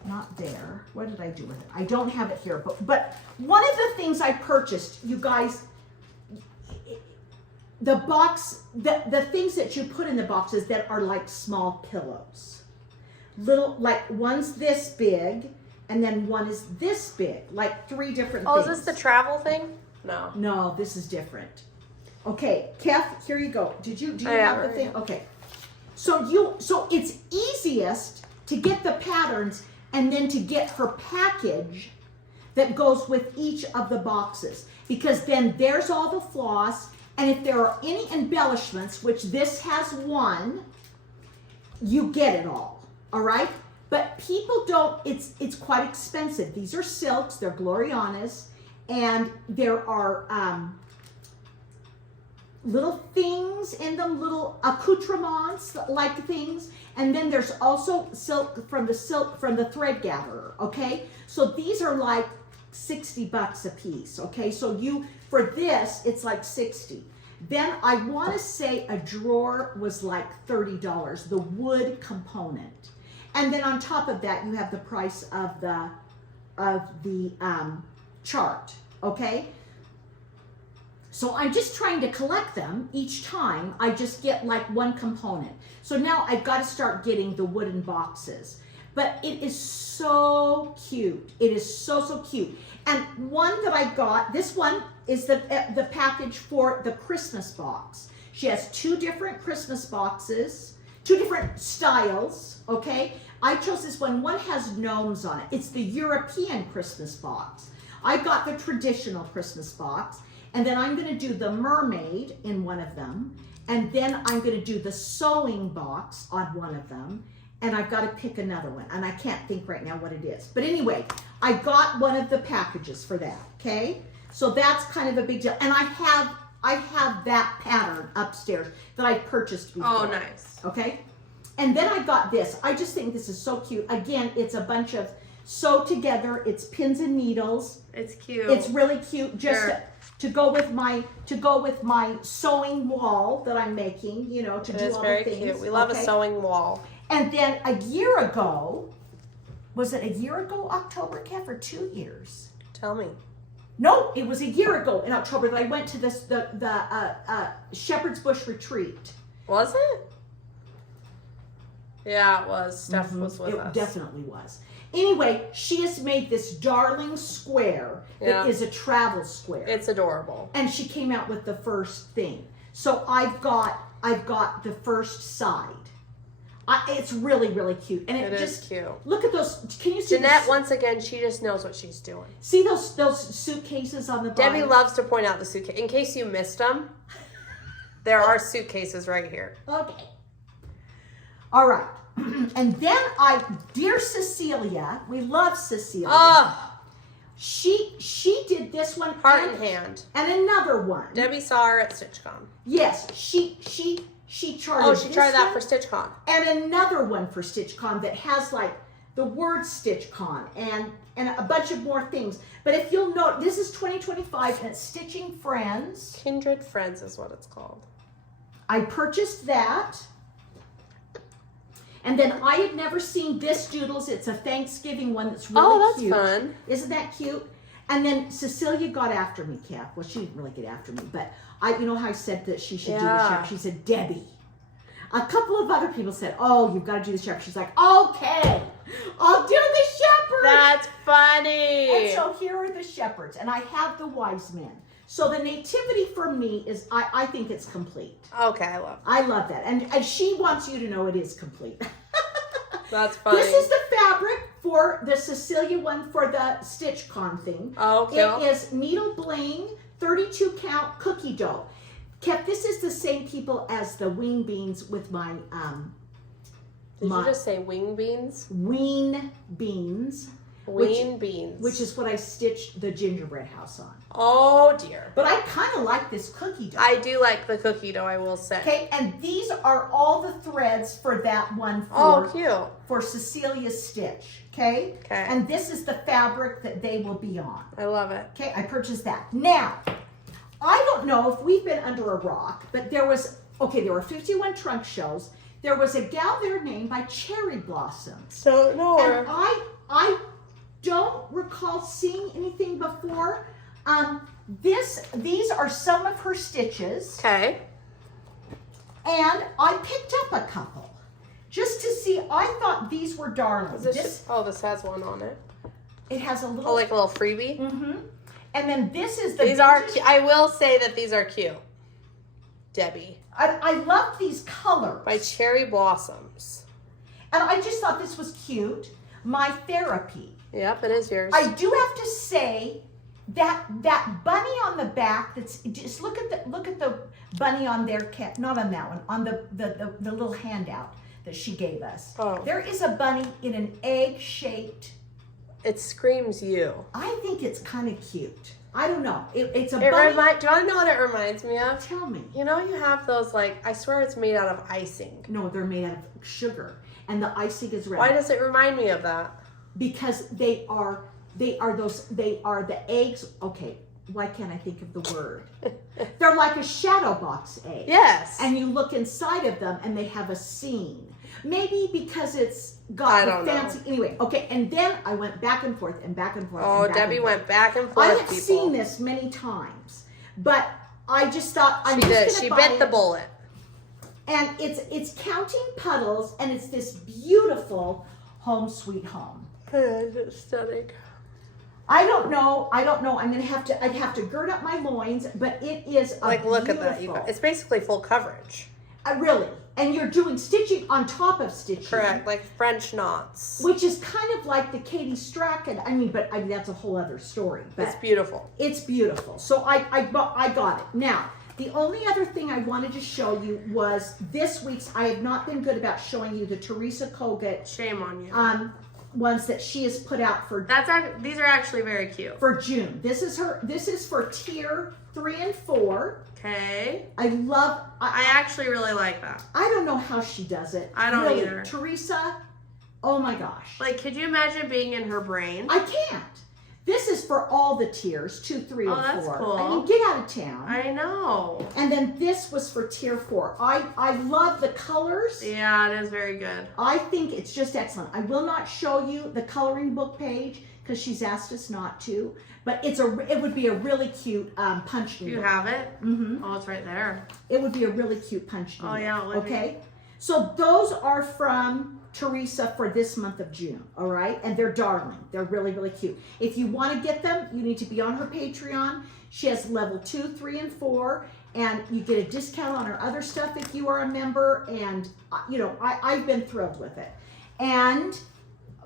Not there. What did I do with it? I don't have it here. But one of the things I purchased, you guys, the box, the things that you put in the boxes that are like small pillows. Little, like one's this big, and then one is this big, like 3 different things. Oh, is this the travel thing? No. No, this is different. Okay, Kath, here you go. Do you have the thing? Okay. So it's easiest to get the patterns and then to get her package that goes with each of the boxes, because then there's all the floss, and if there are any embellishments, which this has 1, you get it all. All right, but people don't. It's quite expensive. These are silks. They're Glorianas, and there are little things in them, little accoutrements like things, and then there's also silk from the thread gatherer. Okay, so these are like $60 a piece. Okay, so for this it's like 60. Then I want to say a drawer was like $30, the wood component. And then on top of that, you have the price of the chart, okay? So I'm just trying to collect them each time. I just get like one component. So now I've got to start getting the wooden boxes. But it is so cute. It is so cute. And one that I got, this one is the package for the Christmas box. She has 2 different Christmas boxes, 2 different styles, okay? I chose this one. One has gnomes on it. It's the European Christmas box. I got the traditional Christmas box, and then I'm going to do the mermaid in one of them, and then I'm going to do the sewing box on one of them, and I've got to pick another one, and I can't think right now what it is. But anyway, I got one of the packages for that, okay? So that's kind of a big deal. And I have that pattern upstairs that I purchased before. Oh, nice. Okay? And then I got this. I just think this is so cute. Again, it's a bunch of sew together. It's pins and needles. It's cute. It's really cute. Just to go with my sewing wall that I'm making, to do all the things. It's very cute. We love a sewing wall. And then a year ago, was it a year ago, October, Kev, or 2 years? Tell me. No, it was a year ago in October that I went to the Shepherd's Bush retreat. Was it? Yeah, it was. Steph was with us. It definitely was. Anyway, she has made this darling square that is a travel square. It's adorable. And she came out with the first thing. So I've got the first side. It's really, really cute. And it just is cute. Look at those. Can you see Jeanette, once again, she just knows what she's doing. See those suitcases on the bottom? Debbie loves to point out the suitcase. In case you missed them, there are suitcases right here. Okay. All right. And then dear Cecilia, we love Cecilia. Oh, she did this one. Heart in hand. And another one. Debbie saw her at StitchCon. Yes, she charted. Oh, she tried that one, for StitchCon. And another one for StitchCon that has like the word StitchCon and a bunch of more things. But if you'll note, this is 2025 and it's Stitching Friends. Kindred Friends is what it's called. I purchased that. And then I had never seen this Doodles. It's a Thanksgiving one that's really cute. Oh, that's fun. Isn't that cute? And then Cecilia got after me, Kath. Well, she didn't really get after me, but you know how I said that she should do the shepherd? She said, Debbie. A couple of other people said, oh, you've got to do the shepherd. She's like, okay, I'll do the That's funny. And so here are the shepherds, and I have the wise men. So the nativity for me is, I think it's complete. Okay, I love that. And she wants you to know it is complete. That's funny. This is the fabric for the Cecilia one for the StitchCon thing. Oh, okay. It is needle bling, 32 count cookie dough. Kev, this is the same people as the wing beans with my Did you just say wing beans? Wing beans. Wing beans. Which is what I stitched the gingerbread house on. Oh dear. But I kind of like this cookie dough. I do like the cookie dough, I will say. Okay, and these are all the threads for that one cute. For Cecilia's stitch. Okay? Okay. And this is the fabric that they will be on. I love it. Okay, I purchased that. Now, I don't know if we've been under a rock, but there were 51 trunk shows. There was a gal there named by Cherry Blossoms. So, no. And I don't recall seeing anything before. These are some of her stitches. Okay. And I picked up a couple just to see. I thought these were darling. This has one on it. It has a little. Oh, like a little freebie? Mm-hmm. And then this is the. These are cute. I will say that these are cute. Debbie. I love these colors. By Cherry Blossoms. And I just thought this was cute. My Therapy. Yep, it is yours. I do have to say that bunny on the back. That's just look at the bunny on their cat. Not on that one. On the little handout that she gave us. Oh. There is a bunny in an egg-shaped. It screams you. I think it's kind of cute. I don't know. It's a bunny. Do you want to know what it reminds me of? Tell me. You know, you have those, like, I swear it's made out of icing. No, they're made out of sugar, and the icing is red. Why does it remind me of that? Because they are the eggs. Okay, why can't I think of the word? They're like a shadow box egg. Yes. And you look inside of them, and they have a seam. Maybe because it's got the fancy. Know. Anyway, okay. And then I went back and forth and back and forth. Oh, Debbie went back and forth. I have seen this many times, but I just thought she bit the bullet. And it's counting puddles, and it's this beautiful home sweet home. It's stunning. I don't know. I'd have to gird up my loins, but it is look at that. It's basically full coverage. Really. And you're doing stitching on top of stitching. Correct, like French knots. Which is kind of like the Katie Strachan. I mean, that's a whole other story. But it's beautiful. It's beautiful. So I got it. Now, the only other thing I wanted to show you was this week's. I have not been good about showing you the Teresa Kogut. Shame on you. Ones that she has put out for. These are actually very cute. For June. This is for tier 3 and 4. Okay. I actually really like that. I don't know how she does it. I don't either. Teresa, oh my gosh. Like, could you imagine being in her brain? I can't. This is for all the tiers, 2, 3, and 4. That's cool. I mean, get out of town. I know. And then this was for tier 4. I love the colors. Yeah, it is very good. I think it's just excellent. I will not show you the coloring book page because she's asked us not to. But it would be a really cute punch needle. You have it? Mm-hmm. Oh, it's right there. It would be a really cute punch needle. Oh, yeah. Okay? So those are from Teresa for this month of June, all right? And they're darling. They're really, really cute. If you want to get them, you need to be on her Patreon. She has level 2, 3, and 4, and you get a discount on her other stuff if you are a member. And, I've been thrilled with it. And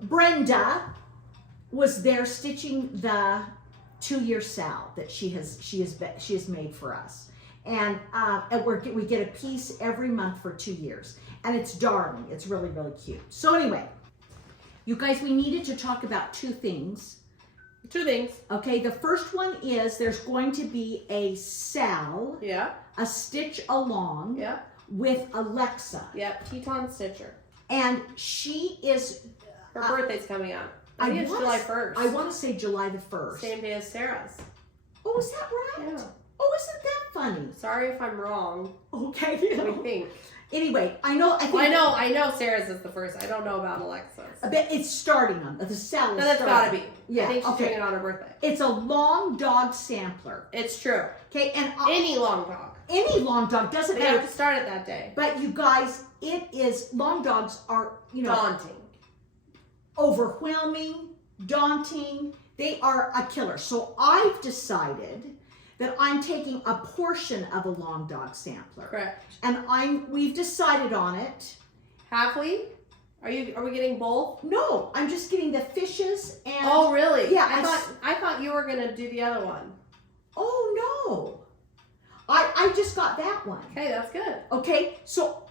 Brenda was there stitching the 2-year sal that she has made for us, and we get a piece every month for 2 years, and it's darling. It's really, really cute. So anyway, you guys, we needed to talk about 2 things. 2 things. Okay, the first one is there's going to be a sal. Yeah. A stitch along. Yeah. With Alexa. Yep. Teton Stitcher. And she is. Her birthday's coming up. I think it's July 1st. I want to say July the 1st. Same day as Sarah's. Oh, is that right? Yeah. Oh, isn't that funny? Sorry if I'm wrong. Okay. What do you think? Anyway, I know Saras is the first. I don't know about Alexa's. I bet it's starting on the salad. No, that's gotta be. Yeah, I think she's doing it on her birthday. It's a long dog sampler. It's true. Okay, and any long dog. Any long dog doesn't matter. You have to start it that day. But you guys, it is long dogs are daunting, overwhelming. daunting. They are a killer. So I've decided that I'm taking a portion of a long dog sampler. Correct. And we've decided on it. Have we? Are we getting both? No, I'm just getting the fishes and. Oh really? Yeah. I thought you were gonna do the other one. Oh no. I just got that one. Okay, that's good. Okay, so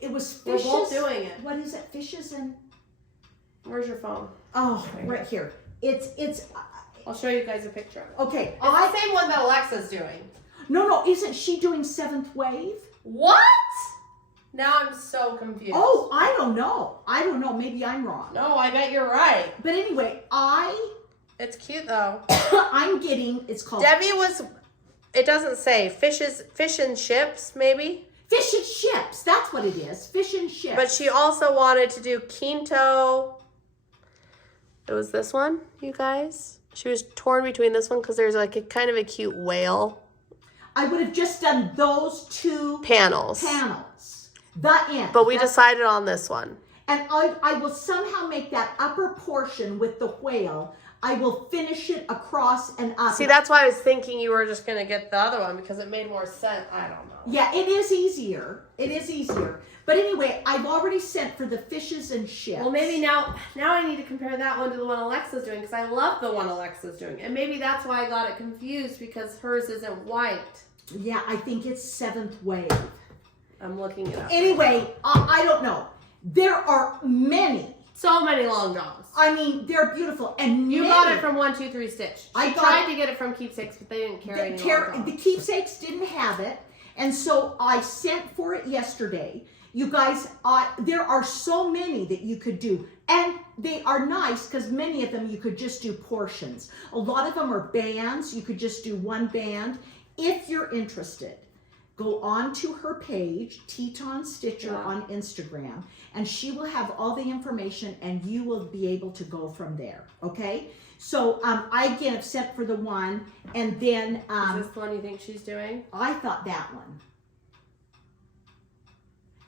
it was fishes. We're both doing it. What is it? Fishes and. Where's your phone? Oh, right here. It's. I'll show you guys a picture of it. Okay. It's the same one that Alexa's doing. No, isn't she doing Seventh Wave? What? Now I'm so confused. Oh, I don't know. Maybe I'm wrong. No, I bet you're right. But anyway, It's cute though. I'm getting. It's called. Debbie was. It doesn't say fish and chips maybe. Fish and chips. That's what it is. Fish and chips. But she also wanted to do Quinto. It was this one, you guys. She was torn between this one because there's like a kind of a cute whale. I would have just done those two panels. The end. But we decided on this one. And I will somehow make that upper portion with the whale. I will finish it across and up. See, that's why I was thinking you were just going to get the other one because it made more sense. I don't know. Yeah, it is easier. But anyway, I've already sent for the fishes and chips. Well, maybe now I need to compare that one to the one Alexa's doing because I love the one Alexa's doing. And maybe that's why I got it confused because hers isn't white. Yeah, I think it's Seventh Wave. I'm looking it up. Anyway, I don't know. There are many. So many long dogs. I mean, they're beautiful. And you got it from 123 Stitch. I tried to get it from Keepsakes, but they didn't carry any long dogs. The Keepsakes didn't have it. And so I sent for it yesterday. You guys, there are so many that you could do. And they are nice because many of them you could just do portions. A lot of them are bands. You could just do one band. If you're interested, go on to her page, Teton Stitcher on Instagram, and she will have all the information and you will be able to go from there, okay? So I again have sent for the one, and then... is this the one you think she's doing? I thought that one.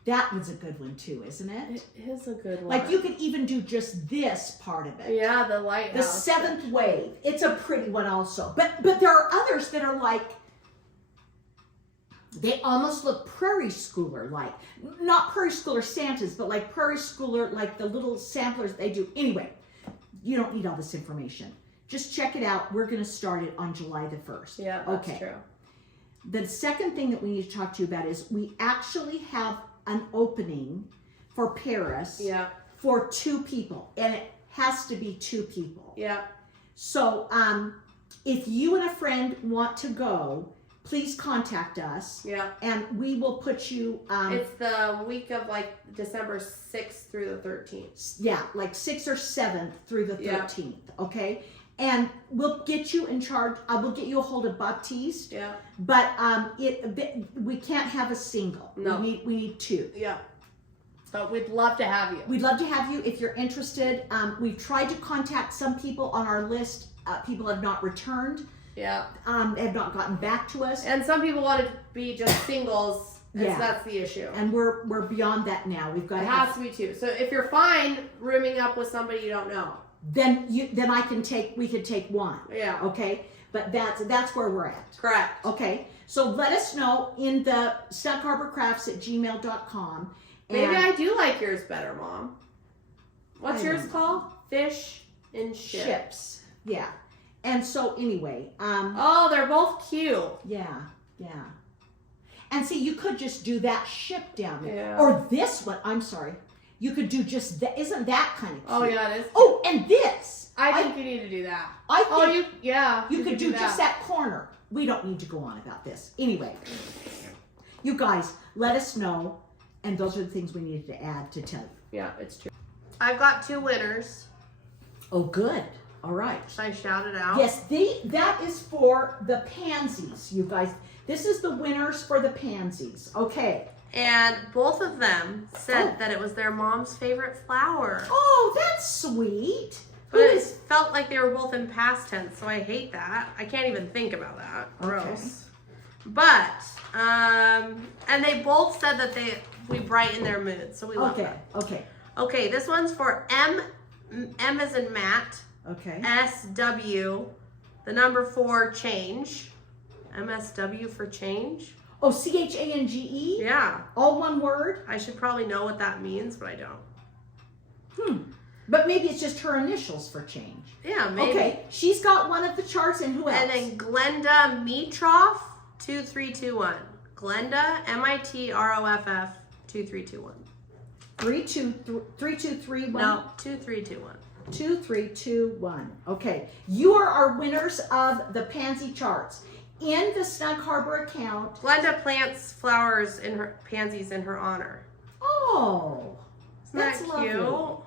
That was a good one too, isn't it? It is a good one. Like you could even do just this part of it. Yeah, the lighthouse. The Seventh Wave. It's a pretty one also. But there are others that are like... They almost look prairie schooler like. Not prairie schooler Santas, but like prairie schooler, like the little samplers they do. Anyway, you don't need all this information. Just check it out. We're going to start it on July the 1st. Yeah, that's true. The second thing that we need to talk to you about is we actually have an opening for Paris for 2 people. And it has to be 2 people. Yeah. So if you and a friend want to go, please contact us. Yeah. And we will put you... it's the week of like December 6th through the 13th. Yeah, like 6th or 7th through the 13th, okay? And we'll get you in charge. We'll get you a hold of Baptiste. Yeah. But we can't have a single. No. We need 2. Yeah. But we'd love to have you. We'd love to have you if you're interested. We've tried to contact some people on our list. People have not returned. Yeah. Have not gotten back to us. And some people want to be just singles. Yeah. So that's the issue. And we're beyond that now. We've got. It has to be 2. So if you're fine rooming up with somebody you don't know, then we could take 1. Yeah. Okay. But that's where we're at. Correct. Okay. So let us know in the snugharborcrafts@gmail.com. Maybe I do like yours better, Mom. What's yours called? Fish and chips. Yeah. And so anyway, oh, they're both cute. Yeah, yeah. And see, you could just do that ship down there. Yeah. Or this one, I'm sorry. You could do just that. Isn't that kind of cute? Oh, yeah, it is. Oh, and this. I think you need to do that. You could do just that corner. We don't need to go on about this. Anyway, you guys, let us know. And those are the things we needed to add to tell you. Yeah, it's true. I've got 2 winners. Oh, good. All right. Should I shout it out? Yes, that is for the pansies, you guys. This is the winners for the pansies. Okay. And both of them said that it was their mom's favorite flower. Oh, that's sweet. But it felt like they were both in past tense, so I hate that. I can't even think about that. Gross. Okay. But, and they both said that we brighten their mood, so we love that. Okay. Okay, this one's for M as in Matt. Okay. SW, the number 4 change. MSW for change. Oh, CHANGE? Yeah. All one word? I should probably know what that means, but I don't. But maybe it's just her initials for change. Yeah, maybe. Okay, she's got one of the charts, and who else? And then Glenda Mitroff, 2321. Glenda, MITROFF, 2321. 3231? No, 2321. 2321. Okay, you are our winners of the pansy charts. In the Snug Harbor account. Glenda plants flowers in her pansies in her honor. Oh, Isn't that's that lovely. cute?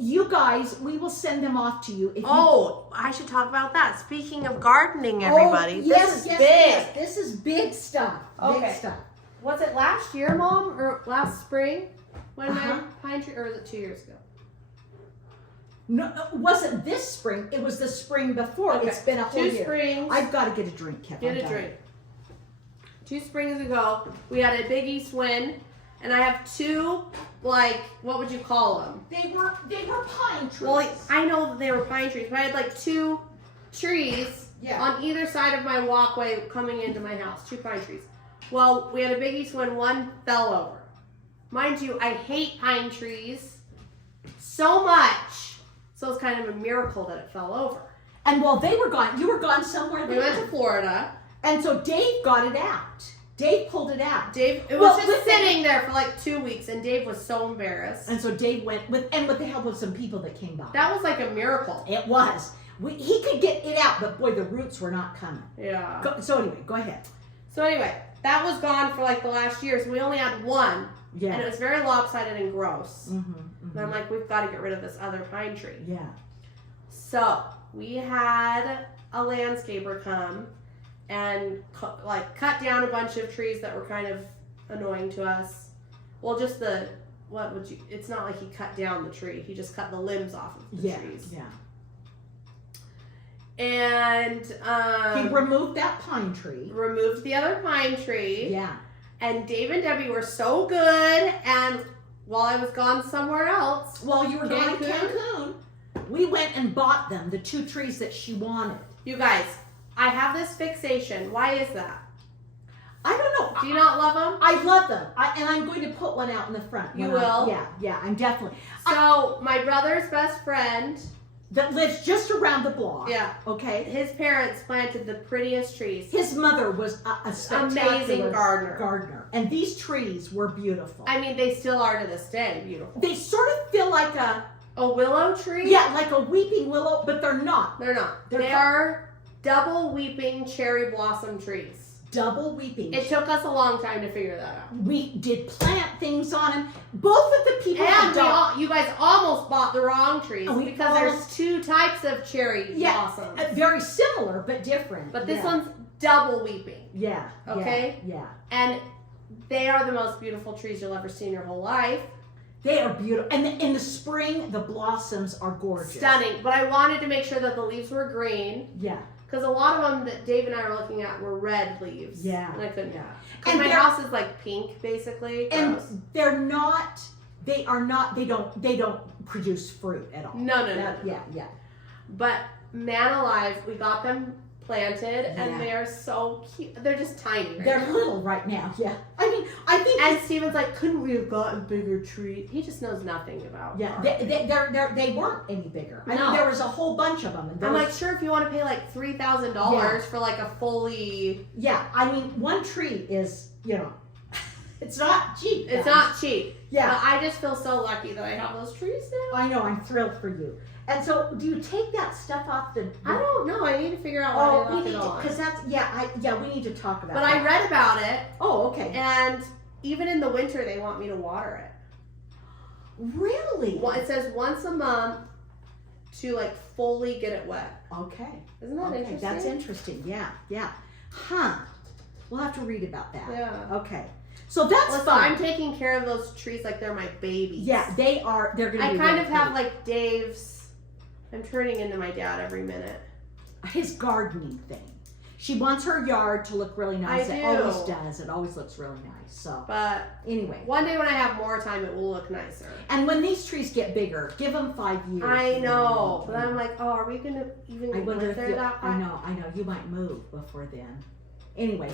You guys, we will send them off to you. If I should talk about that. Speaking of gardening, everybody, yes, this is big. Yes. This is big stuff. Okay. Big stuff. Was it last year, Mom, or last spring when my pine tree, or was it 2 years ago? No, it wasn't this spring. It was the spring before. Okay. It's been a whole 2 year. springs. I've got to get a drink, Kevin. Get a drink. 2 springs ago, we had a big east wind, and I have 2, like, what would you call them? They were pine trees. Well, I know that they were pine trees, but I had like 2 trees on either side of my walkway coming into my house. 2 pine trees. Well, we had a big east wind. 1 fell over. Mind you, I hate pine trees so much. So it's kind of a miracle that it fell over. And while they were gone, you were gone somewhere. We went to Florida. And so Dave got it out. Dave pulled it out. It was just sitting there for like 2 weeks, and Dave was so embarrassed. And so Dave went with the help of some people that came by. That was like a miracle. It was. He could get it out, but boy, the roots were not coming. Yeah. So anyway, go ahead. So anyway, that was gone for like the last year, so we only had 1. Yeah. And it was very lopsided and gross. Mm-hmm, mm-hmm. And I'm like, we've got to get rid of this other pine tree. Yeah. So we had a landscaper come and cut down a bunch of trees that were kind of annoying to us. Well, just it's not like he cut down the tree. He just cut the limbs off of the trees. Yeah. And he removed that pine tree. Removed the other pine tree. Yeah. And Dave and Debbie were so good, and while I was gone somewhere else, while you were gone to Cancun, we went and bought them, the 2 trees that she wanted. You guys, I have this fixation. Why is that? I don't know. Do you not love them? I love them. And I'm going to put one out in the front. You will? Yeah, I'm definitely. So, my brother's best friend that lives just around the block. Yeah. Okay. His parents planted the prettiest trees. His mother was a spectacular amazing gardener. And these trees were beautiful. I mean, they still are to this day beautiful. They sort of feel like a willow tree? Yeah, like a weeping willow, but they're not. They're not. They are double weeping cherry blossom trees. Double weeping. It took us a long time to figure that out. We did plant things on them. Both of the people and you guys almost bought the wrong trees because there's 2 types of cherry blossoms. Very similar but different. But this one's double weeping. Yeah. Okay? Yeah. And they are the most beautiful trees you'll ever see in your whole life. They are beautiful. And in the spring, the blossoms are gorgeous. Stunning. But I wanted to make sure that the leaves were green. Yeah. Because a lot of them that Dave and I were looking at were red leaves. Yeah. And I couldn't have. Because my house is like pink, basically. And gross. they don't produce fruit at all. No. Yeah. But man alive, we got them planted and they are so cute. They're just tiny. They're little right now. Yeah. I mean, I think. And Steven's like, couldn't we have gotten bigger trees? He just knows nothing about. Yeah. They weren't any bigger. I mean, there was a whole bunch of them. And I'm like, sure, if you want to pay like $3,000 for like a fully. Yeah. I mean, one tree is, it's not cheap. It's not cheap. Yeah. But I just feel so lucky that I have those trees now. I know. I'm thrilled for you. And so, do you take that stuff off the? I don't know. I need to figure out why we need to, because that's we need to talk about. But that. I read about it. Oh, okay. And even in the winter, they want me to water it. Really? Well, it says once a month to like fully get it wet. Okay. Isn't that interesting? That's interesting. Yeah. Huh. We'll have to read about that. Yeah. Okay. So that's fun. I'm taking care of those trees like they're my babies. Yeah, they are. They're going to be. I kind of have like Dave's. I'm turning into my dad every minute. His gardening thing. She wants her yard to look really nice. I It do. always does. It always looks really nice. So, But anyway. one day when I have more time, it will look nicer. And when these trees get bigger, give them 5 years. I know. But I'm like, oh, are we going to even I wonder live if there that far? I know. You might move before then. Anyway,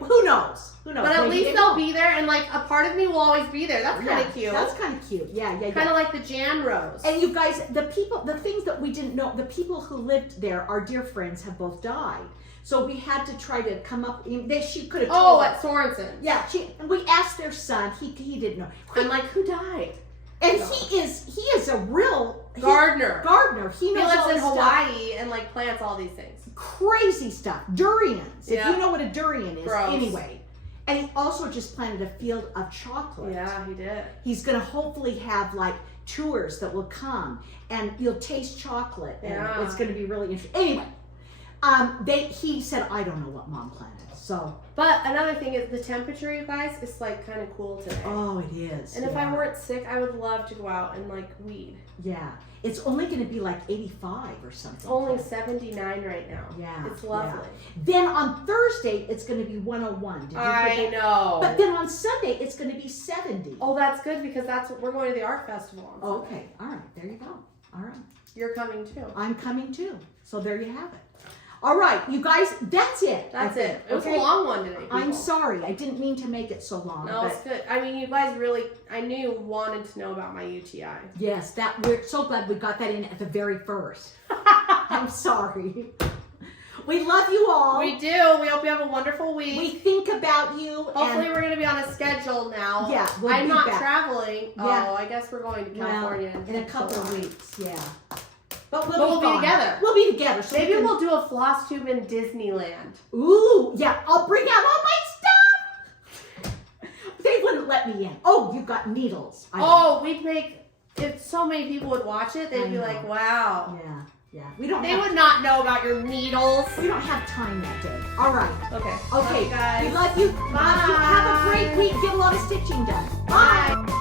who knows? But at least they'll be there, and like a part of me will always be there. That's kind of cute. That's kind of cute. Yeah. Kind of like the Jan Rose. And you guys, the things that we didn't know, the people who lived there, our dear friends, have both died. So we had to try to come up. She could have. Oh, at Sorensen. Yeah. We asked their son. He didn't know. I'm like, who died? And he is a real gardener. He knows lives all in this Hawaii and like plants all these things. Crazy stuff. Durians. Yeah. If you know what a durian is. Gross. Anyway. And he also just planted a field of chocolate. Yeah, he did. He's going to hopefully have like tours that will come and you'll taste chocolate. And Yeah. it's going to be really interesting. Anyway, he said, I don't know what Mom planted. So. But another thing is the temperature, you guys, is like kind of cool today. Oh, it is. And if I weren't sick, I would love to go out and like weed. Yeah. It's only going to be like 85 or something. It's only 79 right now. Yeah. It's lovely. Yeah. Then on Thursday, it's going to be 101. Did you I know. But then on Sunday, it's going to be 70. Oh, that's good because we're going to the art festival on Sunday. Okay. All right. There you go. All right. You're coming too. I'm coming too. So there you have it. All right, you guys, that's it. That's it. It was a long one today, people. I'm sorry. I didn't mean to make it so long. No, it's good. I mean, you guys really, I knew you wanted to know about my UTI. Yes, we're so glad we got that in at the very first. I'm sorry. We love you all. We do. We hope you have a wonderful week. We think about you. Hopefully we're going to be on a schedule now. Yeah, I'm be not back. traveling. Yeah. Oh, I guess we're going to California in a couple of weeks. Yeah. But we'll be together. We'll be together. So maybe we'll do a Flosstube in Disneyland. Ooh, yeah. I'll bring out all my stuff. They wouldn't let me in. Oh, you've got needles. We'd make, if so many people would watch it, they'd be like, wow. Yeah. They would not know about your needles. We don't have time that day. All right. Okay. Okay. Love you guys. We love you. Bye. Have a great week. Get a lot of stitching done. Bye.